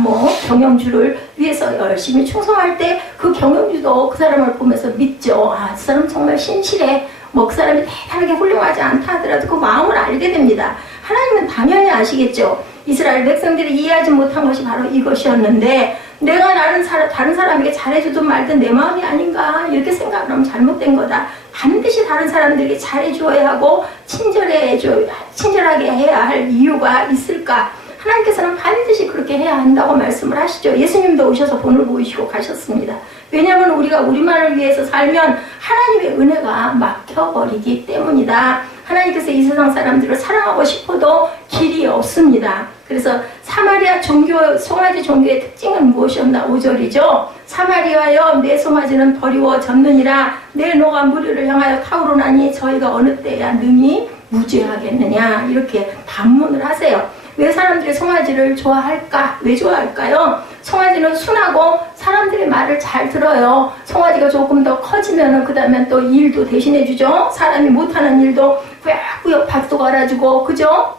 경영주를 위해서 열심히 충성할 때 그 경영주도 그 사람을 보면서 믿죠. 아, 그 사람 정말 신실해. 그 사람이 대단하게 훌륭하지 않다 하더라도 그 마음을 알게 됩니다. 하나님은 당연히 아시겠죠. 이스라엘 백성들이 이해하지 못한 것이 바로 이것이었는데 내가 다른 사람에게 잘해주든 말든 내 마음이 아닌가 이렇게 생각을 하면 잘못된 거다. 반드시 다른 사람들에게 잘해주어야 하고 친절하게 해야 할 이유가 있을까? 하나님께서는 반드시 그렇게 해야 한다고 말씀을 하시죠. 예수님도 오셔서 본을 보이시고 가셨습니다. 왜냐하면 우리가 우리만을 위해서 살면 하나님의 은혜가 막혀버리기 때문이다. 하나님께서 이 세상 사람들을 사랑하고 싶어도 길이 없습니다. 그래서 사마리아 송아지 종교의 특징은 무엇이었나? 5절이죠. 사마리아여 내 송아지는 버리워졌느니라 내 노가 무리를 향하여 타오르나니 저희가 어느 때야 능히 무죄하겠느냐 이렇게 반문을 하세요. 왜 사람들이 송아지를 좋아할까? 왜 좋아할까요? 송아지는 순하고 사람들의 말을 잘 들어요. 송아지가 조금 더 커지면은 그 다음에 또 일도 대신해주죠. 사람이 못하는 일도 꾸역꾸역 밭도 갈아주고 그죠?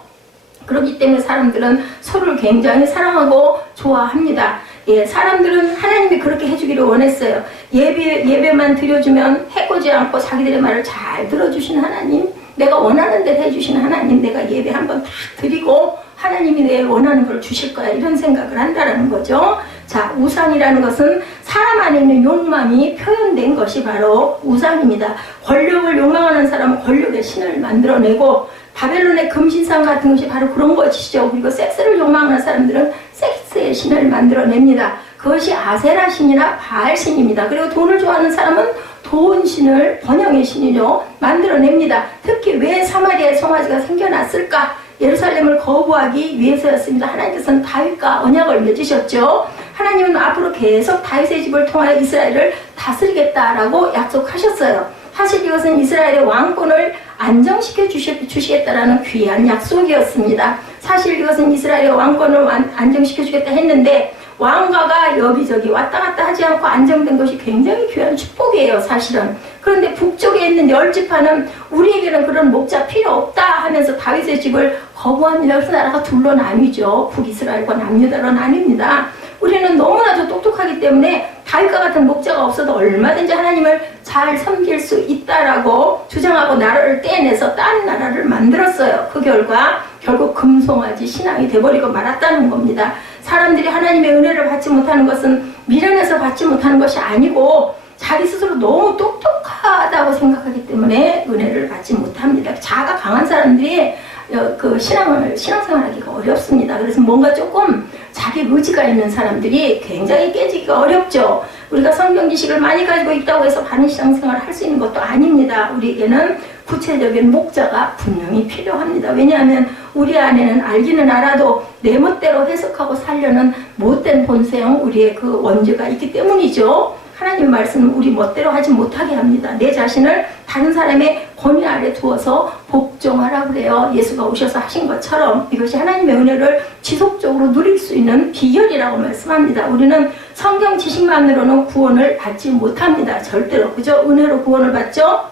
그렇기 때문에 사람들은 서로를 굉장히 사랑하고 좋아합니다. 예, 사람들은 하나님이 그렇게 해주기를 원했어요. 예배만 드려주면 해코지 않고 자기들의 말을 잘 들어주시는 하나님, 내가 원하는 대로 해주시는 하나님, 내가 예배 한번 딱 드리고 하나님이 내 원하는 걸 주실 거야 이런 생각을 한다는 거죠. 자, 우상이라는 것은 사람 안에 있는 욕망이 표현된 것이 바로 우상입니다. 권력을 욕망하는 사람은 권력의 신을 만들어내고 바벨론의 금신상 같은 것이 바로 그런 것이죠. 그리고 섹스를 욕망하는 사람들은 섹스의 신을 만들어냅니다. 그것이 아세라 신이나 바알 신입니다. 그리고 돈을 좋아하는 사람은 돈 신을 번영의 신이죠. 만들어냅니다. 특히 왜 사마리아의 송아지가 생겨났을까? 예루살렘을 거부하기 위해서였습니다. 하나님께서는 다윗과 언약을 맺으셨죠. 하나님은 앞으로 계속 다윗의 집을 통하여 이스라엘을 다스리겠다라고 약속하셨어요. 사실 이것은 이스라엘의 왕권을 안정시켜 주시겠다라는 귀한 약속이었습니다. 사실 이것은 이스라엘의 왕권을 안정시켜 주겠다 했는데 왕가가 여기저기 왔다 갔다 하지 않고 안정된 것이 굉장히 귀한 축복이에요, 사실은. 그런데 북쪽에 있는 10지파는 우리에게는 그런 목자 필요 없다 하면서 다윗의 집을 거부합니다. 그래서 나라가 둘로 나뉘죠. 북이스라엘과 남유다로 나뉩니다. 우리는 너무나도 똑똑하기 때문에 다윗과 같은 목자가 없어도 얼마든지 하나님을 잘 섬길 수 있다라고 주장하고 나라를 떼내서 딴 나라를 만들었어요. 그 결과 결국 금송아지 신앙이 돼버리고 말았다는 겁니다. 사람들이 하나님의 은혜를 받지 못하는 것은 미련해서 받지 못하는 것이 아니고 자기 스스로 너무 똑똑하다고 생각하기 때문에 은혜를 받지 못합니다. 자아가 강한 사람들이 그 신앙생활하기가 어렵습니다. 그래서 뭔가 조금 자기 의지가 있는 사람들이 굉장히 깨지기가 어렵죠. 우리가 성경 지식을 많이 가지고 있다고 해서 바른 신앙생활을 할 수 있는 것도 아닙니다. 우리에게는 구체적인 목자가 분명히 필요합니다. 왜냐하면 우리 안에는 알기는 알아도 내 멋대로 해석하고 살려는 못된 본성, 우리의 그 원죄가 있기 때문이죠. 하나님의 말씀은 우리 멋대로 하지 못하게 합니다. 내 자신을 다른 사람의 권위 아래 두어서 복종하라고 그래요. 예수가 오셔서 하신 것처럼 이것이 하나님의 은혜를 지속적으로 누릴 수 있는 비결이라고 말씀합니다. 우리는 성경 지식만으로는 구원을 받지 못합니다. 절대로. 그죠? 은혜로 구원을 받죠?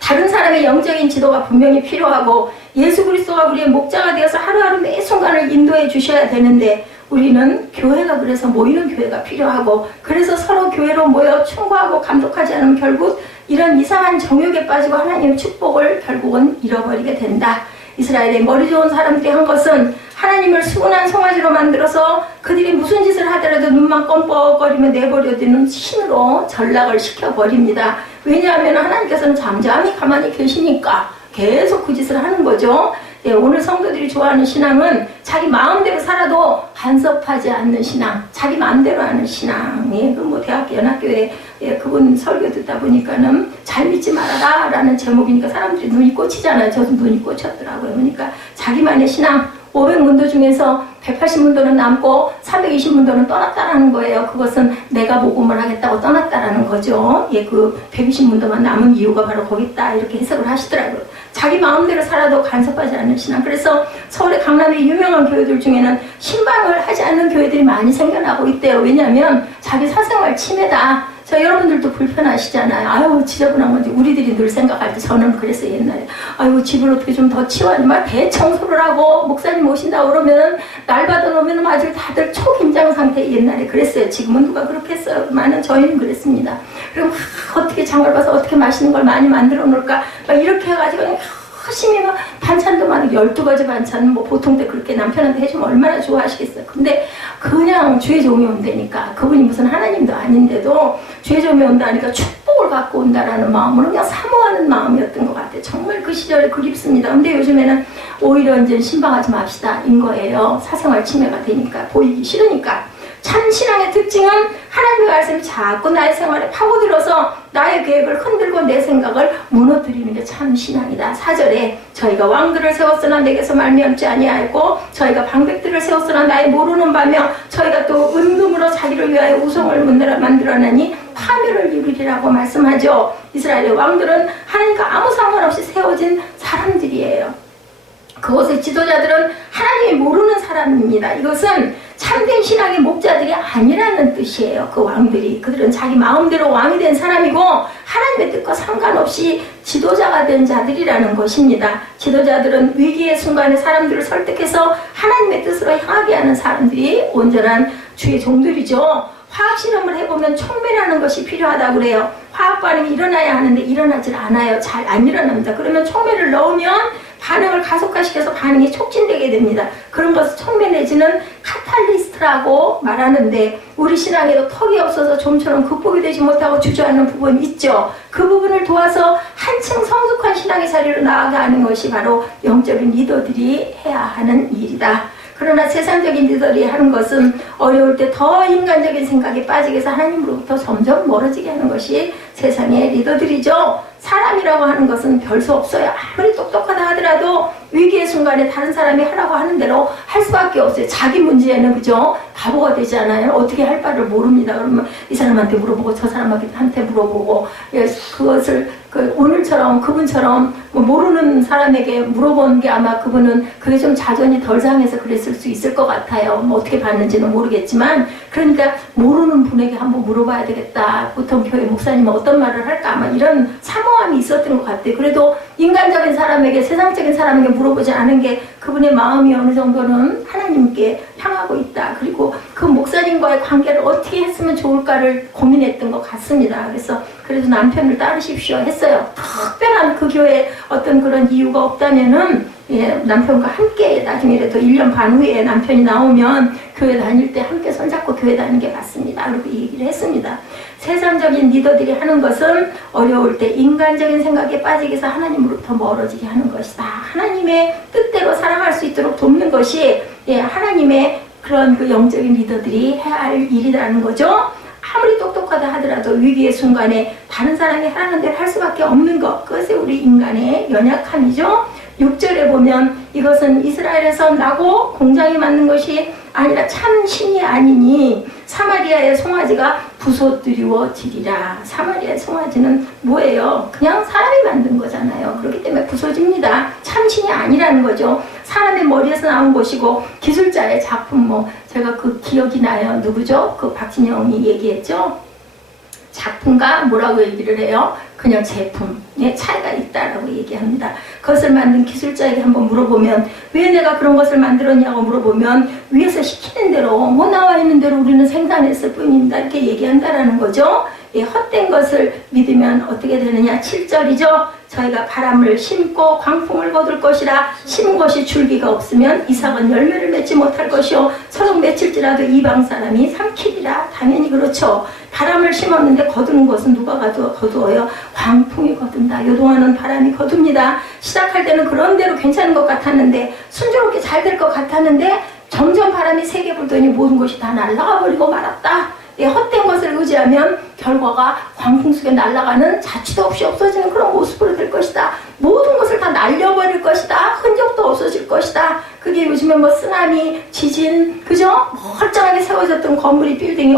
다른 사람의 영적인 지도가 분명히 필요하고 예수 그리스도가 우리의 목자가 되어서 하루하루 매 순간을 인도해 주셔야 되는데 우리는 교회가 그래서 모이는 교회가 필요하고 그래서 서로 교회로 모여 충고하고 감독하지 않으면 결국 이런 이상한 정욕에 빠지고 하나님의 축복을 결국은 잃어버리게 된다. 이스라엘의 머리 좋은 사람들이 한 것은 하나님을 수군한 송아지로 만들어서 그들이 무슨 짓을 하더라도 눈만 껌뻑거리며 내버려두는 신으로 전락을 시켜버립니다. 왜냐하면 하나님께서는 잠잠히 가만히 계시니까 계속 그 짓을 하는 거죠. 예, 오늘 성도들이 좋아하는 신앙은 자기 마음대로 살아도 간섭하지 않는 신앙, 자기 마음대로 하는 신앙. 예, 그 대학교 연합교회 그분 설교 듣다 보니까는 잘 믿지 말아라 라는 제목이니까 사람들이 눈이 꽂히잖아요. 저도 눈이 꽂혔더라고요. 그러니까 자기만의 신앙, 500문도 중에서 180문도는 남고 320문도는 떠났다라는 거예요. 그것은 내가 복음을 하겠다고 떠났다라는 거죠. 예, 그 120문도만 남은 이유가 바로 거기 있다. 이렇게 해석을 하시더라고요. 자기 마음대로 살아도 간섭하지 않는 신앙. 그래서 서울의 강남의 유명한 교회들 중에는 신방을 하지 않는 교회들이 많이 생겨나고 있대요. 왜냐하면 자기 사생활 침해다. 여러분들도 불편하시잖아요. 아유, 지저분한 건지 우리들이 늘 생각할 때 저는 그랬어요. 옛날에 아유, 집을 어떻게 좀 더 치워야지. 막 대청소를 하고 목사님 오신다고 그러면 날 받아놓으면 아주 다들 초긴장 상태. 옛날에 그랬어요. 지금은 누가 그렇게 했어요. 많은 저희는 그랬습니다. 그럼 어떻게 장을 봐서 어떻게 맛있는 걸 많이 만들어 놓을까 막 이렇게 해가지고 열심히 막 반찬도 많고 12가지 반찬 뭐 보통 때 그렇게 남편한테 해주면 얼마나 좋아하시겠어요. 근데 그냥 주의 종이 온다니까 그분이 무슨 하나님도 아닌데도 주의 종이 온다니까 축복을 갖고 온다라는 마음으로 그냥 사모하는 마음이었던 것 같아요. 정말 그 시절에 그립습니다. 근데 요즘에는 오히려 이제 신방하지 맙시다 인 거예요. 사생활 침해가 되니까 보이기 싫으니까. 참 신앙의 특징은 하나님의 말씀이 자꾸 나의 생활에 파고들어서 나의 계획을 흔들고 내 생각을 무너뜨리는 게 참 신앙이다. 4절에 저희가 왕들을 세웠으나 내게서 말미암지 아니하였고 저희가 방백들을 세웠으나 나의 모르는 바며 저희가 또 은금으로 자기를 위하여 우성을 만들어내니 파멸을 이루리라고 말씀하죠. 이스라엘의 왕들은 하나님과 아무 상관없이 세워진 사람들이에요. 그곳의 지도자들은 하나님이 모르는 사람입니다. 이것은 참된 신앙의 목자들이 아니라는 뜻이에요. 그 왕들이. 그들은 자기 마음대로 왕이 된 사람이고 하나님의 뜻과 상관없이 지도자가 된 자들이라는 것입니다. 지도자들은 위기의 순간에 사람들을 설득해서 하나님의 뜻으로 향하게 하는 사람들이 온전한 주의 종들이죠. 화학 실험을 해보면 촉매라는 것이 필요하다고 그래요. 화학 반응이 일어나야 하는데 일어나질 않아요. 잘 안 일어납니다. 그러면 촉매를 넣으면 반응을 가속화시켜서 반응이 촉진되게 됩니다. 그런 것을 촉매 내지는 카탈리스트라고 말하는데 우리 신앙에도 턱이 없어서 좀처럼 극복이 되지 못하고 주저하는 부분이 있죠. 그 부분을 도와서 한층 성숙한 신앙의 자리로 나아가는 것이 바로 영적인 리더들이 해야 하는 일이다. 그러나 세상적인 리더들이 하는 것은 어려울 때 더 인간적인 생각에 빠지게 해서 하나님으로부터 점점 멀어지게 하는 것이 세상의 리더들이죠. 사람이라고 하는 것은 별 수 없어요. 아무리 똑똑하다 하더라도 위기의 순간에 다른 사람이 하라고 하는 대로 할 수밖에 없어요. 자기 문제에는 그죠? 바보가 되잖아요. 어떻게 할 바를 모릅니다. 그러면 이 사람한테 물어보고 저 사람한테 물어보고 그것을 오늘처럼 그분처럼 모르는 사람에게 물어본 게 아마 그분은 그게 좀 자존이 덜 상해서 그랬을 수 있을 것 같아요. 뭐 어떻게 봤는지는 모르겠지만 그러니까 모르는 분에게 한번 물어봐야 되겠다. 보통 교회 목사님은 어떤 말을 할까 아마 이런 사모함이 있었던 것 같아요. 그래도 인간적인 사람에게 세상적인 사람에게 물어보지 않은 게 그분의 마음이 어느 정도는 하나님께 향하고 있다. 그리고 그 목사님과의 관계를 어떻게 했으면 좋을까를 고민했던 것 같습니다. 그래서 그래도 남편을 따르십시오 했어요. 특별한 그 교회에 어떤 그런 이유가 없다면은 남편과 함께 나중에라도 1년 반 후에 남편이 나오면 교회 다닐 때 함께 손잡고 교회 다니는 게 맞습니다. 그리고 이 얘기를 했습니다. 세상적인 리더들이 하는 것은 어려울 때 인간적인 생각에 빠지게 해서 하나님으로부터 멀어지게 하는 것이다. 하나님의 뜻대로 살아갈 수 있도록 돕는 것이 하나님의 그런 그 영적인 리더들이 해야 할 일이라는 거죠. 아무리 똑똑하다 하더라도 위기의 순간에 다른 사람이 하라는 대로 할 수밖에 없는 것. 그것이 우리 인간의 연약함이죠. 6절에 보면 이것은 이스라엘에서 나고 공장이 맞는 것이 아니라 참 신이 아니니 사마리아의 송아지가 부서뜨리워지리라. 사마리아의 송아지는 뭐예요? 그냥 사람이 만든 거잖아요. 그렇기 때문에 부서집니다. 참 신이 아니라는 거죠. 사람의 머리에서 나온 것이고 기술자의 작품 제가 그 기억이 나요. 누구죠? 그 박진영이 얘기했죠. 작품과 뭐라고 얘기를 해요? 그냥 제품의 차이가 있다라고 얘기합니다. 그것을 만든 기술자에게 한번 물어보면 왜 내가 그런 것을 만들었냐고 물어보면 위에서 시키는 대로 나와 있는 대로 우리는 생산했을 뿐입니다. 이렇게 얘기한다라는 거죠. 헛된 것을 믿으면 어떻게 되느냐? 7절이죠. 저희가 바람을 심고 광풍을 거둘 것이라 심은 것이 줄기가 없으면 이삭은 열매를 맺지 못할 것이요 서로 맺힐지라도 이방 사람이 삼키리라. 당연히 그렇죠. 바람을 심었는데 거두는 것은 누가 거두어요? 광풍이 거둔다. 요동하는 바람이 거둡니다. 시작할 때는 그런 대로 괜찮은 것 같았는데 순조롭게 잘 될 것 같았는데 점점 바람이 세게 불더니 모든 것이 다 날아가 버리고 말았다. 헛된 것을 의지하면 결과가 광풍 속에 날아가는 자취도 없이 없어지는 그런 모습으로 될 것이다. 모든 것을 다 날려버릴 것이다. 흔적도 없어질 것이다. 그게 요즘에 쓰나미, 지진, 그죠? 멀쩡하게 세워졌던 건물이 빌딩이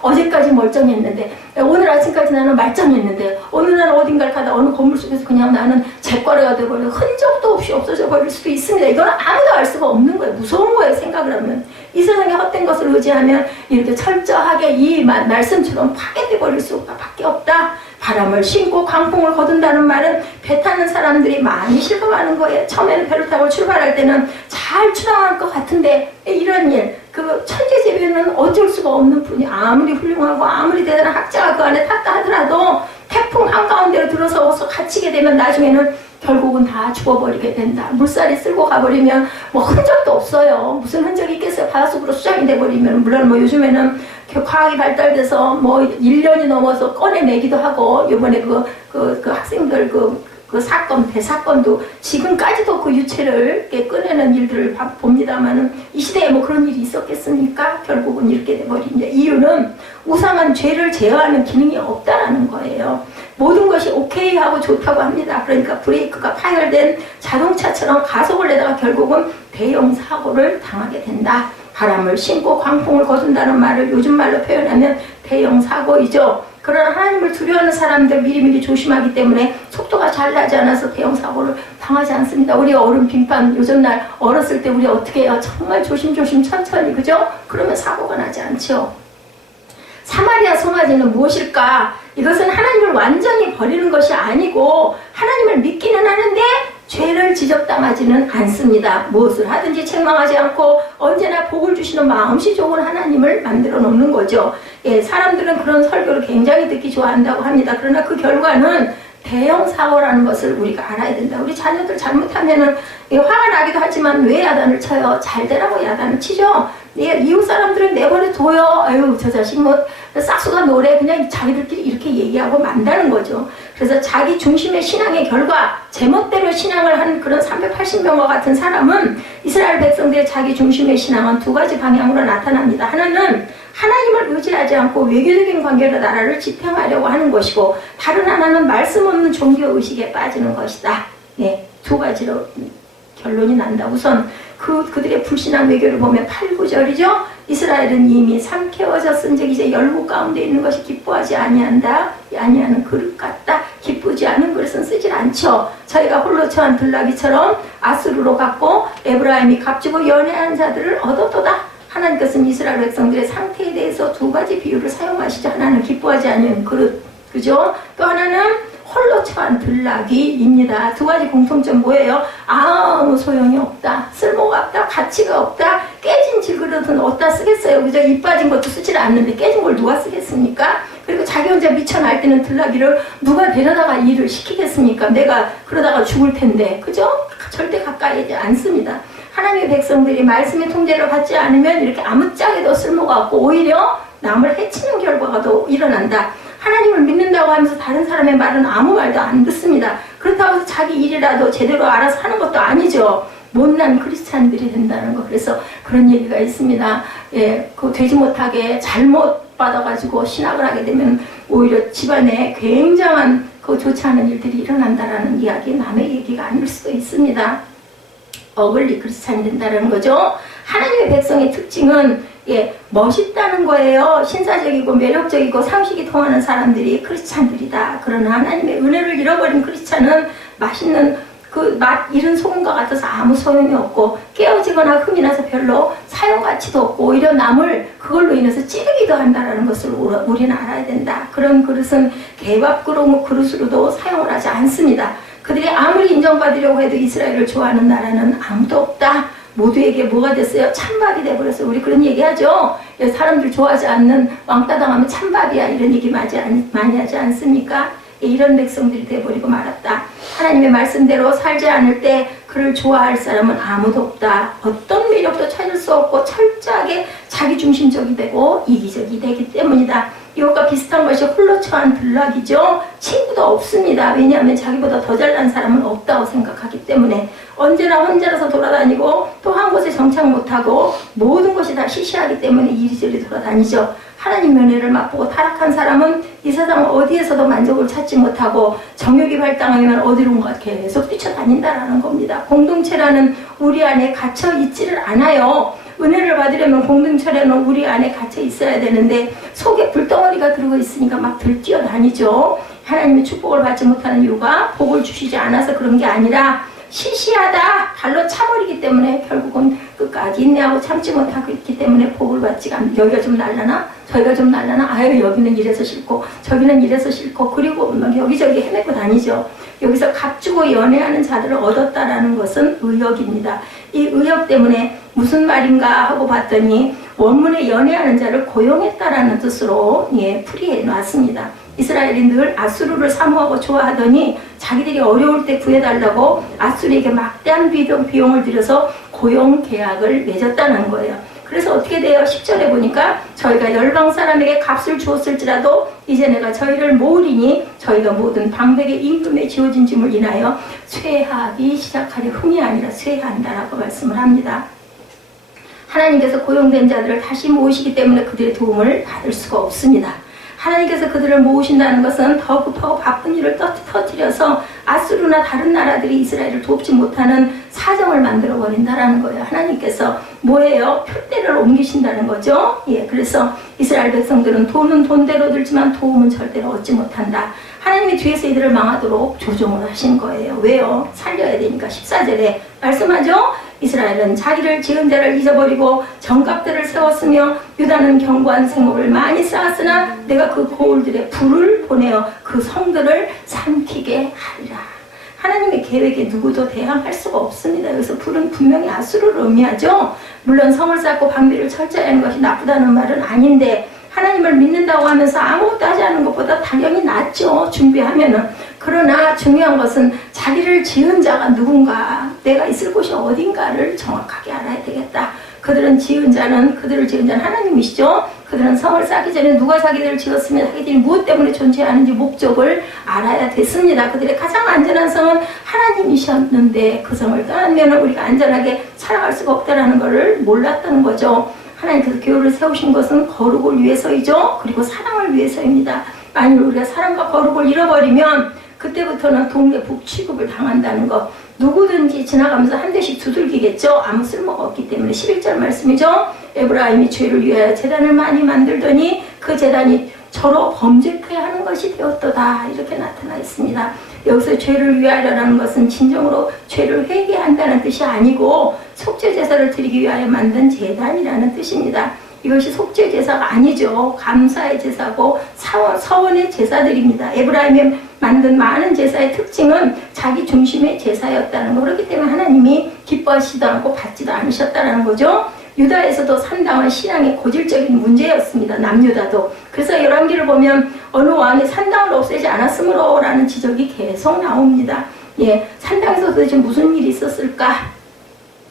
어제까지 멀쩡했는데 오늘 아침까지 나는 말짱했는데 어느 날 어딘가를 가다 어느 건물 속에서 그냥 나는 잿과래가 되어버리고 흔적도 없이 없어져 버릴 수도 있습니다. 이건 아무도 알 수가 없는 거예요. 무서운 거예요. 생각을 하면. 이 세상에 헛된 것을 의지하면 이렇게 철저하게 이 말씀처럼 파괴돼 버릴 수밖에 없다. 바람을 심고 광풍을 거둔다는 말은 배 타는 사람들이 많이 실감하는 거예요. 처음에는 배를 타고 출발할 때는 잘 출항할 것 같은데 이런 일, 그 천재지변은 어쩔 수가 없는 분이 아무리 훌륭하고 아무리 대단한 학자가 그 안에 탔다 하더라도 태풍 한가운데로 들어서서 갇히게 되면 나중에는 결국은 다 죽어버리게 된다. 물살이 쓸고 가버리면 흔적도 없어요. 무슨 흔적이 있겠어요. 바닷속으로 수장이 돼버리면. 물론 요즘에는 과학이 발달돼서 1년이 넘어서 꺼내내기도 하고 이번에 그 학생들 그 사건, 대사건도 지금까지도 그 유체를 꺼내는 일들을 봅니다만은 이 시대에 그런 일이 있었겠습니까? 결국은 이렇게 돼버린 이유는 우상한 죄를 제어하는 기능이 없다라는 거예요. 모든 것이 오케이 하고 좋다고 합니다. 그러니까 브레이크가 파열된 자동차처럼 가속을 내다가 결국은 대형 사고를 당하게 된다. 바람을 심고 광풍을 거둔다는 말을 요즘 말로 표현하면 대형 사고이죠. 그러나 하나님을 두려워하는 사람들 미리미리 조심하기 때문에 속도가 잘 나지 않아서 대형 사고를 당하지 않습니다. 우리 어른 빙판 요즘 날 어렸을 때 우리 어떻게 해요? 정말 조심조심 천천히, 그죠? 그러면 사고가 나지 않죠. 사마리아 송아지는 무엇일까? 이것은 하나님을 완전히 버리는 것이 아니고 하나님을 믿기는 하는데 죄를 지적당하지는 않습니다. 무엇을 하든지 책망하지 않고 언제나 복을 주시는 마음씨 좋은 하나님을 만들어 놓는 거죠. 사람들은 그런 설교를 굉장히 듣기 좋아한다고 합니다. 그러나 그 결과는 대형 사고라는 것을 우리가 알아야 된다. 우리 자녀들 잘못하면은 화가 나기도 하지만 왜 야단을 쳐요? 잘 되라고 야단을 치죠. 이웃 사람들은 내버려 둬요. 아유, 저 자식 싹수가 노래 그냥 자기들끼리 이렇게 얘기하고 만다는 거죠. 그래서 자기 중심의 신앙의 결과, 제멋대로 신앙을 한 그런 380명과 같은 사람은 이스라엘 백성들의 자기 중심의 신앙은 두 가지 방향으로 나타납니다. 하나는 하나님을 의지하지 않고 외교적인 관계로 나라를 지탱하려고 하는 것이고, 다른 하나는 말씀 없는 종교의식에 빠지는 것이다. 두 가지로 결론이 난다. 우선 그들의 불신한 외교를 보면 8, 9절이죠. 이스라엘은 이미 삼켜졌은즉 이제 열국 가운데 있는 것이 기뻐하지 아니하는 그릇 같다. 기쁘지 않은 그릇은 쓰질 않죠. 저희가 홀로 처한 들나귀처럼 아수르로 갔고 에브라임이 값지고 연애한 자들을 얻었도다. 하나님께서는 이스라엘 백성들의 상태에 대해서 두 가지 비유를 사용하시죠. 하나는 기뻐하지 않는 그릇, 그죠? 또 하나는 홀로 처한 들나귀입니다. 두 가지 공통점 뭐예요? 아무 소용이 없다, 쓸모가 없다, 가치가 없다, 깨진 질그릇은 어디다 쓰겠어요. 그죠? 이 빠진 것도 쓰질 않는데 깨진 걸 누가 쓰겠습니까? 그리고 자기 혼자 미쳐 날뛰는 들나귀를 누가 데려다가 일을 시키겠습니까? 내가 그러다가 죽을 텐데, 그죠? 절대 가까이 하지 않습니다. 하나님의 백성들이 말씀의 통제를 받지 않으면 이렇게 아무짝에도 쓸모가 없고 오히려 남을 해치는 결과가 더 일어난다. 하나님을 믿는다고 하면서 다른 사람의 말은 아무 말도 안 듣습니다. 그렇다고 해서 자기 일이라도 제대로 알아서 하는 것도 아니죠. 못난 크리스찬들이 된다는 거. 그래서 그런 얘기가 있습니다. 예, 그 되지 못하게 잘못 받아가지고 신학을 하게 되면 오히려 집안에 굉장한 그 좋지 않은 일들이 일어난다라는 이야기, 남의 얘기가 아닐 수도 있습니다. 어글리 크리스찬이 된다는 거죠. 하나님의 백성의 특징은 멋있다는 거예요. 신사적이고 매력적이고 상식이 통하는 사람들이 크리스찬들이다. 그러나 하나님의 은혜를 잃어버린 크리스찬은 맛있는 그 맛 잃은 소금과 같아서 아무 소용이 없고 깨어지거나 흠이 나서 별로 사용가치도 없고 오히려 남을 그걸로 인해서 찌르기도 한다는 것을 우리는 알아야 된다. 그런 그릇은 개밥 그릇으로도 사용을 하지 않습니다. 그들이 아무리 인정받으려고 해도 이스라엘을 좋아하는 나라는 아무도 없다. 모두에게 뭐가 됐어요? 찬밥이 돼버렸어요. 우리 그런 얘기하죠. 사람들 좋아하지 않는 왕따 당하면 찬밥이야, 이런 얘기 많이 하지 않습니까? 이런 백성들이 돼버리고 말았다. 하나님의 말씀대로 살지 않을 때 그를 좋아할 사람은 아무도 없다. 어떤 매력도 찾을 수 없고 철저하게 자기중심적이 되고 이기적이 되기 때문이다. 이것과 비슷한 것이 홀로 처한 들락이죠. 친구도 없습니다. 왜냐하면 자기보다 더 잘난 사람은 없다고 생각하기 때문에 언제나 혼자라서 돌아다니고 또 한 곳에 정착 못하고 모든 것이 다 시시하기 때문에 이리저리 돌아다니죠. 하나님 은혜를 맛보고 타락한 사람은 이 세상 어디에서도 만족을 찾지 못하고 정욕이 발당하면 어디론가 계속 뛰쳐다닌다라는 겁니다. 공동체라는 우리 안에 갇혀 있지를 않아요. 은혜를 받으려면 공동체라는 우리 안에 갇혀 있어야 되는데 속에 불덩어리가 들어가 있으니까 막 들뛰어다니죠. 하나님의 축복을 받지 못하는 이유가 복을 주시지 않아서 그런 게 아니라 시시하다, 발로 차버리기 때문에 결국은 끝까지 인내하고 참지 못하고 있기 때문에 복을 받지가 않는. 여기가 좀 날라나? 저희가 좀 날라나? 아유, 여기는 이래서 싫고 저기는 이래서 싫고 그리고 막 여기저기 헤매고 다니죠. 여기서 값주고 연애하는 자들을 얻었다라는 것은 의역입니다. 이 의역 때문에 무슨 말인가 하고 봤더니 원문에 연애하는 자를 고용했다라는 뜻으로 풀이해 놨습니다. 이스라엘이 늘 아수르를 사모하고 좋아하더니 자기들이 어려울 때 구해달라고 아수르에게 막대한 비용을 들여서 고용 계약을 맺었다는 거예요. 그래서 어떻게 돼요? 10절에 보니까 저희가 열방 사람에게 값을 주었을지라도 이제 내가 저희를 모으리니 저희가 모든 방백의 임금에 지어진 짐을 인하여 쇠하기 시작하리. 흠이 아니라 쇠한다라고 말씀을 합니다. 하나님께서 고용된 자들을 다시 모으시기 때문에 그들의 도움을 받을 수가 없습니다. 하나님께서 그들을 모으신다는 것은 더 급하고 바쁜 일을 터뜨려서 아수르나 다른 나라들이 이스라엘을 돕지 못하는 사정을 만들어 버린다라는 거예요. 하나님께서 뭐예요? 표대를 옮기신다는 거죠. 그래서 이스라엘 백성들은 돈은 돈대로 들지만 도움은 절대로 얻지 못한다. 하나님이 뒤에서 이들을 망하도록 조종을 하신 거예요. 왜요? 살려야 되니까. 14절에 말씀하죠. 이스라엘은 자기를 지은 자를 잊어버리고 정각들을 세웠으며 유다는 견고한 생업을 많이 쌓았으나 내가 그 고을들의 불을 보내어 그 성들을 삼키게 하리라. 하나님의 계획에 누구도 대항할 수가 없습니다. 여기서 불은 분명히 아수르를 의미하죠. 물론 성을 쌓고 방비를 철저히 하는 것이 나쁘다는 말은 아닌데 하나님을 믿는다고 하면서 아무것도 하지 않는 것보다 당연히 낫죠. 준비하면은. 그러나 중요한 것은 자기를 지은 자가 누군가, 내가 있을 곳이 어딘가를 정확하게 알아야 되겠다. 그들을 지은 자는 하나님이시죠. 그들은 성을 쌓기 전에 누가 자기들을 지었으며 자기들이 무엇 때문에 존재하는지 목적을 알아야 됐습니다. 그들의 가장 안전한 성은 하나님이셨는데 그 성을 떠나면 우리가 안전하게 살아갈 수가 없다는 것을 몰랐다는 거죠. 하나님께서 교회를 세우신 것은 거룩을 위해서이죠. 그리고 사랑을 위해서입니다. 만일 우리가 사랑과 거룩을 잃어버리면 그때부터는 동네 북취급을 당한다는 것. 누구든지 지나가면서 한 대씩 두들기겠죠. 아무 쓸모가 없기 때문에. 11절 말씀이죠. 에브라임이 죄를 위하여 제단을 많이 만들더니 그 제단이 저로 범죄케 하는 것이 되었도다. 이렇게 나타나 있습니다. 여기서 죄를 위하여라는 것은 진정으로 죄를 회개한다는 뜻이 아니고 속죄 제사를 드리기 위하여 만든 제단이라는 뜻입니다. 이것이 속죄 제사가 아니죠. 감사의 제사고 서원의 제사들입니다. 에브라임이 만든 많은 제사의 특징은 자기 중심의 제사였다는 거. 그렇기 때문에 하나님이 기뻐하시지도 않고 받지도 않으셨다는 거죠. 유다에서도 산당은 신앙의 고질적인 문제였습니다. 남유다도. 그래서 열왕기를 보면 어느 왕이 산당을 없애지 않았으므로 라는 지적이 계속 나옵니다. 예, 산당에서 도대체 무슨 일이 있었을까?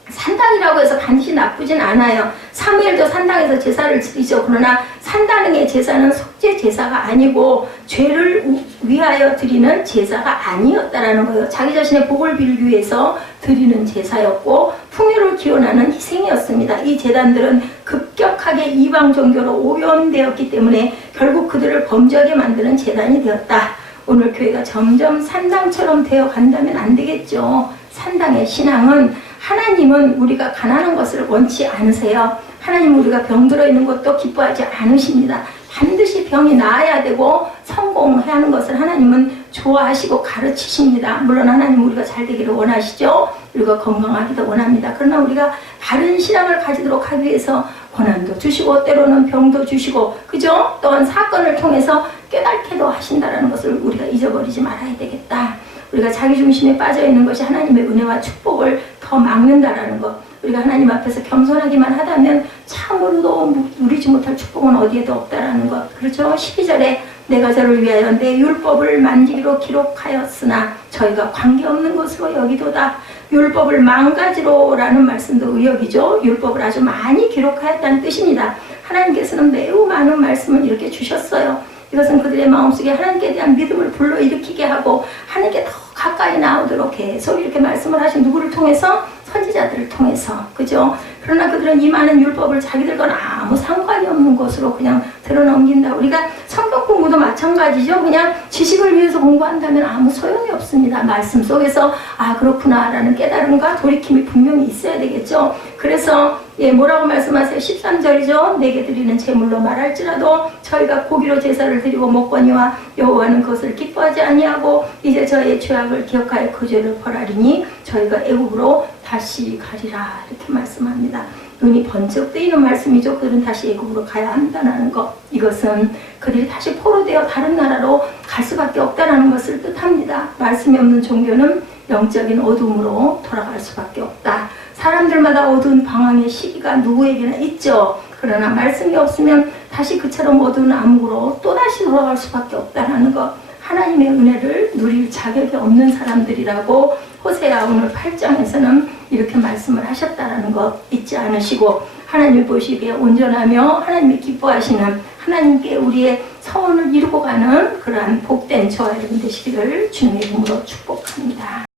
산당이라고 해서 반드시 나쁘진 않아요. 사무엘도 산당에서 제사를 드리죠. 그러나 산당의 제사는 속죄 제사가 아니고 죄를 위하여 드리는 제사가 아니었다라는 거예요. 자기 자신의 복을 빌기 위해서 드리는 제사였고 풍요를 기원하는 희생이었습니다. 이 제단들은 급격하게 이방 종교로 오염되었기 때문에 결국 그들을 범죄하게 만드는 제단이 되었다. 오늘 교회가 점점 산당처럼 되어 간다면 안 되겠죠. 산당의 신앙은 하나님은 우리가 가난한 것을 원치 않으세요. 하나님은 우리가 병들어 있는 것도 기뻐하지 않으십니다. 반드시 병이 나아야 되고 성공해야 하는 것을 하나님은 좋아하시고 가르치십니다. 물론 하나님은 우리가 잘 되기를 원하시죠. 우리가 건강하기도 원합니다. 그러나 우리가 바른 신앙을 가지도록 하기 위해서 고난도 주시고 때로는 병도 주시고 그죠? 또한 사건을 통해서 깨닫게도 하신다는 것을 우리가 잊어버리지 말아야 되겠다. 우리가 자기 중심에 빠져 있는 것이 하나님의 은혜와 축복을 더 막는다라는 것. 우리가 하나님 앞에서 겸손하기만 하다면 참으로도 누리지 못할 축복은 어디에도 없다라는 것. 그렇죠? 12절에 내가 저를 위하여 내 율법을 만지기로 기록하였으나 저희가 관계없는 것으로 여기도다. 율법을 망가지로라는 말씀도 의역이죠. 율법을 아주 많이 기록하였다는 뜻입니다. 하나님께서는 매우 많은 말씀을 이렇게 주셨어요. 이것은 그들의 마음속에 하나님께 대한 믿음을 불러일으키게 하고 하나님께 더 가까이 나오도록 계속 이렇게 말씀을 하신 누구를 통해서? 선지자들을 통해서. 그죠? 그러나 그들은 이 많은 율법을 자기들과는 아무 상관이 없는 것으로 그냥 들어넘긴다. 우리가 성경 공부도 마찬가지죠. 그냥 지식을 위해서 공부한다면 아무 소용이 없습니다. 말씀 속에서 아 그렇구나 라는 깨달음과 돌이킴이 분명히 있어야 되겠죠. 그래서 뭐라고 말씀하세요? 13절이죠. 내게 드리는 제물로 말할지라도 저희가 고기로 제사를 드리고 먹거니와 여호와는 그것을 기뻐하지 아니하고 이제 저희의 죄악을 기억하여 그 죄를 벌하리니 저희가 애굽으로 다시 가리라 이렇게 말씀합니다. 눈이 번쩍 뜨이는 말씀이죠. 그들은 다시 애굽으로 가야 한다는 것. 이것은 그들이 다시 포로되어 다른 나라로 갈 수밖에 없다는 것을 뜻합니다. 말씀이 없는 종교는 영적인 어둠으로 돌아갈 수밖에 없다. 사람들마다 어두운 방황의 시기가 누구에게나 있죠. 그러나 말씀이 없으면 다시 그처럼 어두운 암흑으로 또다시 돌아갈 수밖에 없다는 것. 하나님의 은혜를 누릴 자격이 없는 사람들이라고 호세아 오늘 8장에서는 이렇게 말씀을 하셨다는 것 잊지 않으시고 하나님 보시기에 온전하며 하나님이 기뻐하시는 하나님께 우리의 서원을 이루고 가는 그러한 복된 저와 여러분 되시기를 주님의 이름으로 축복합니다.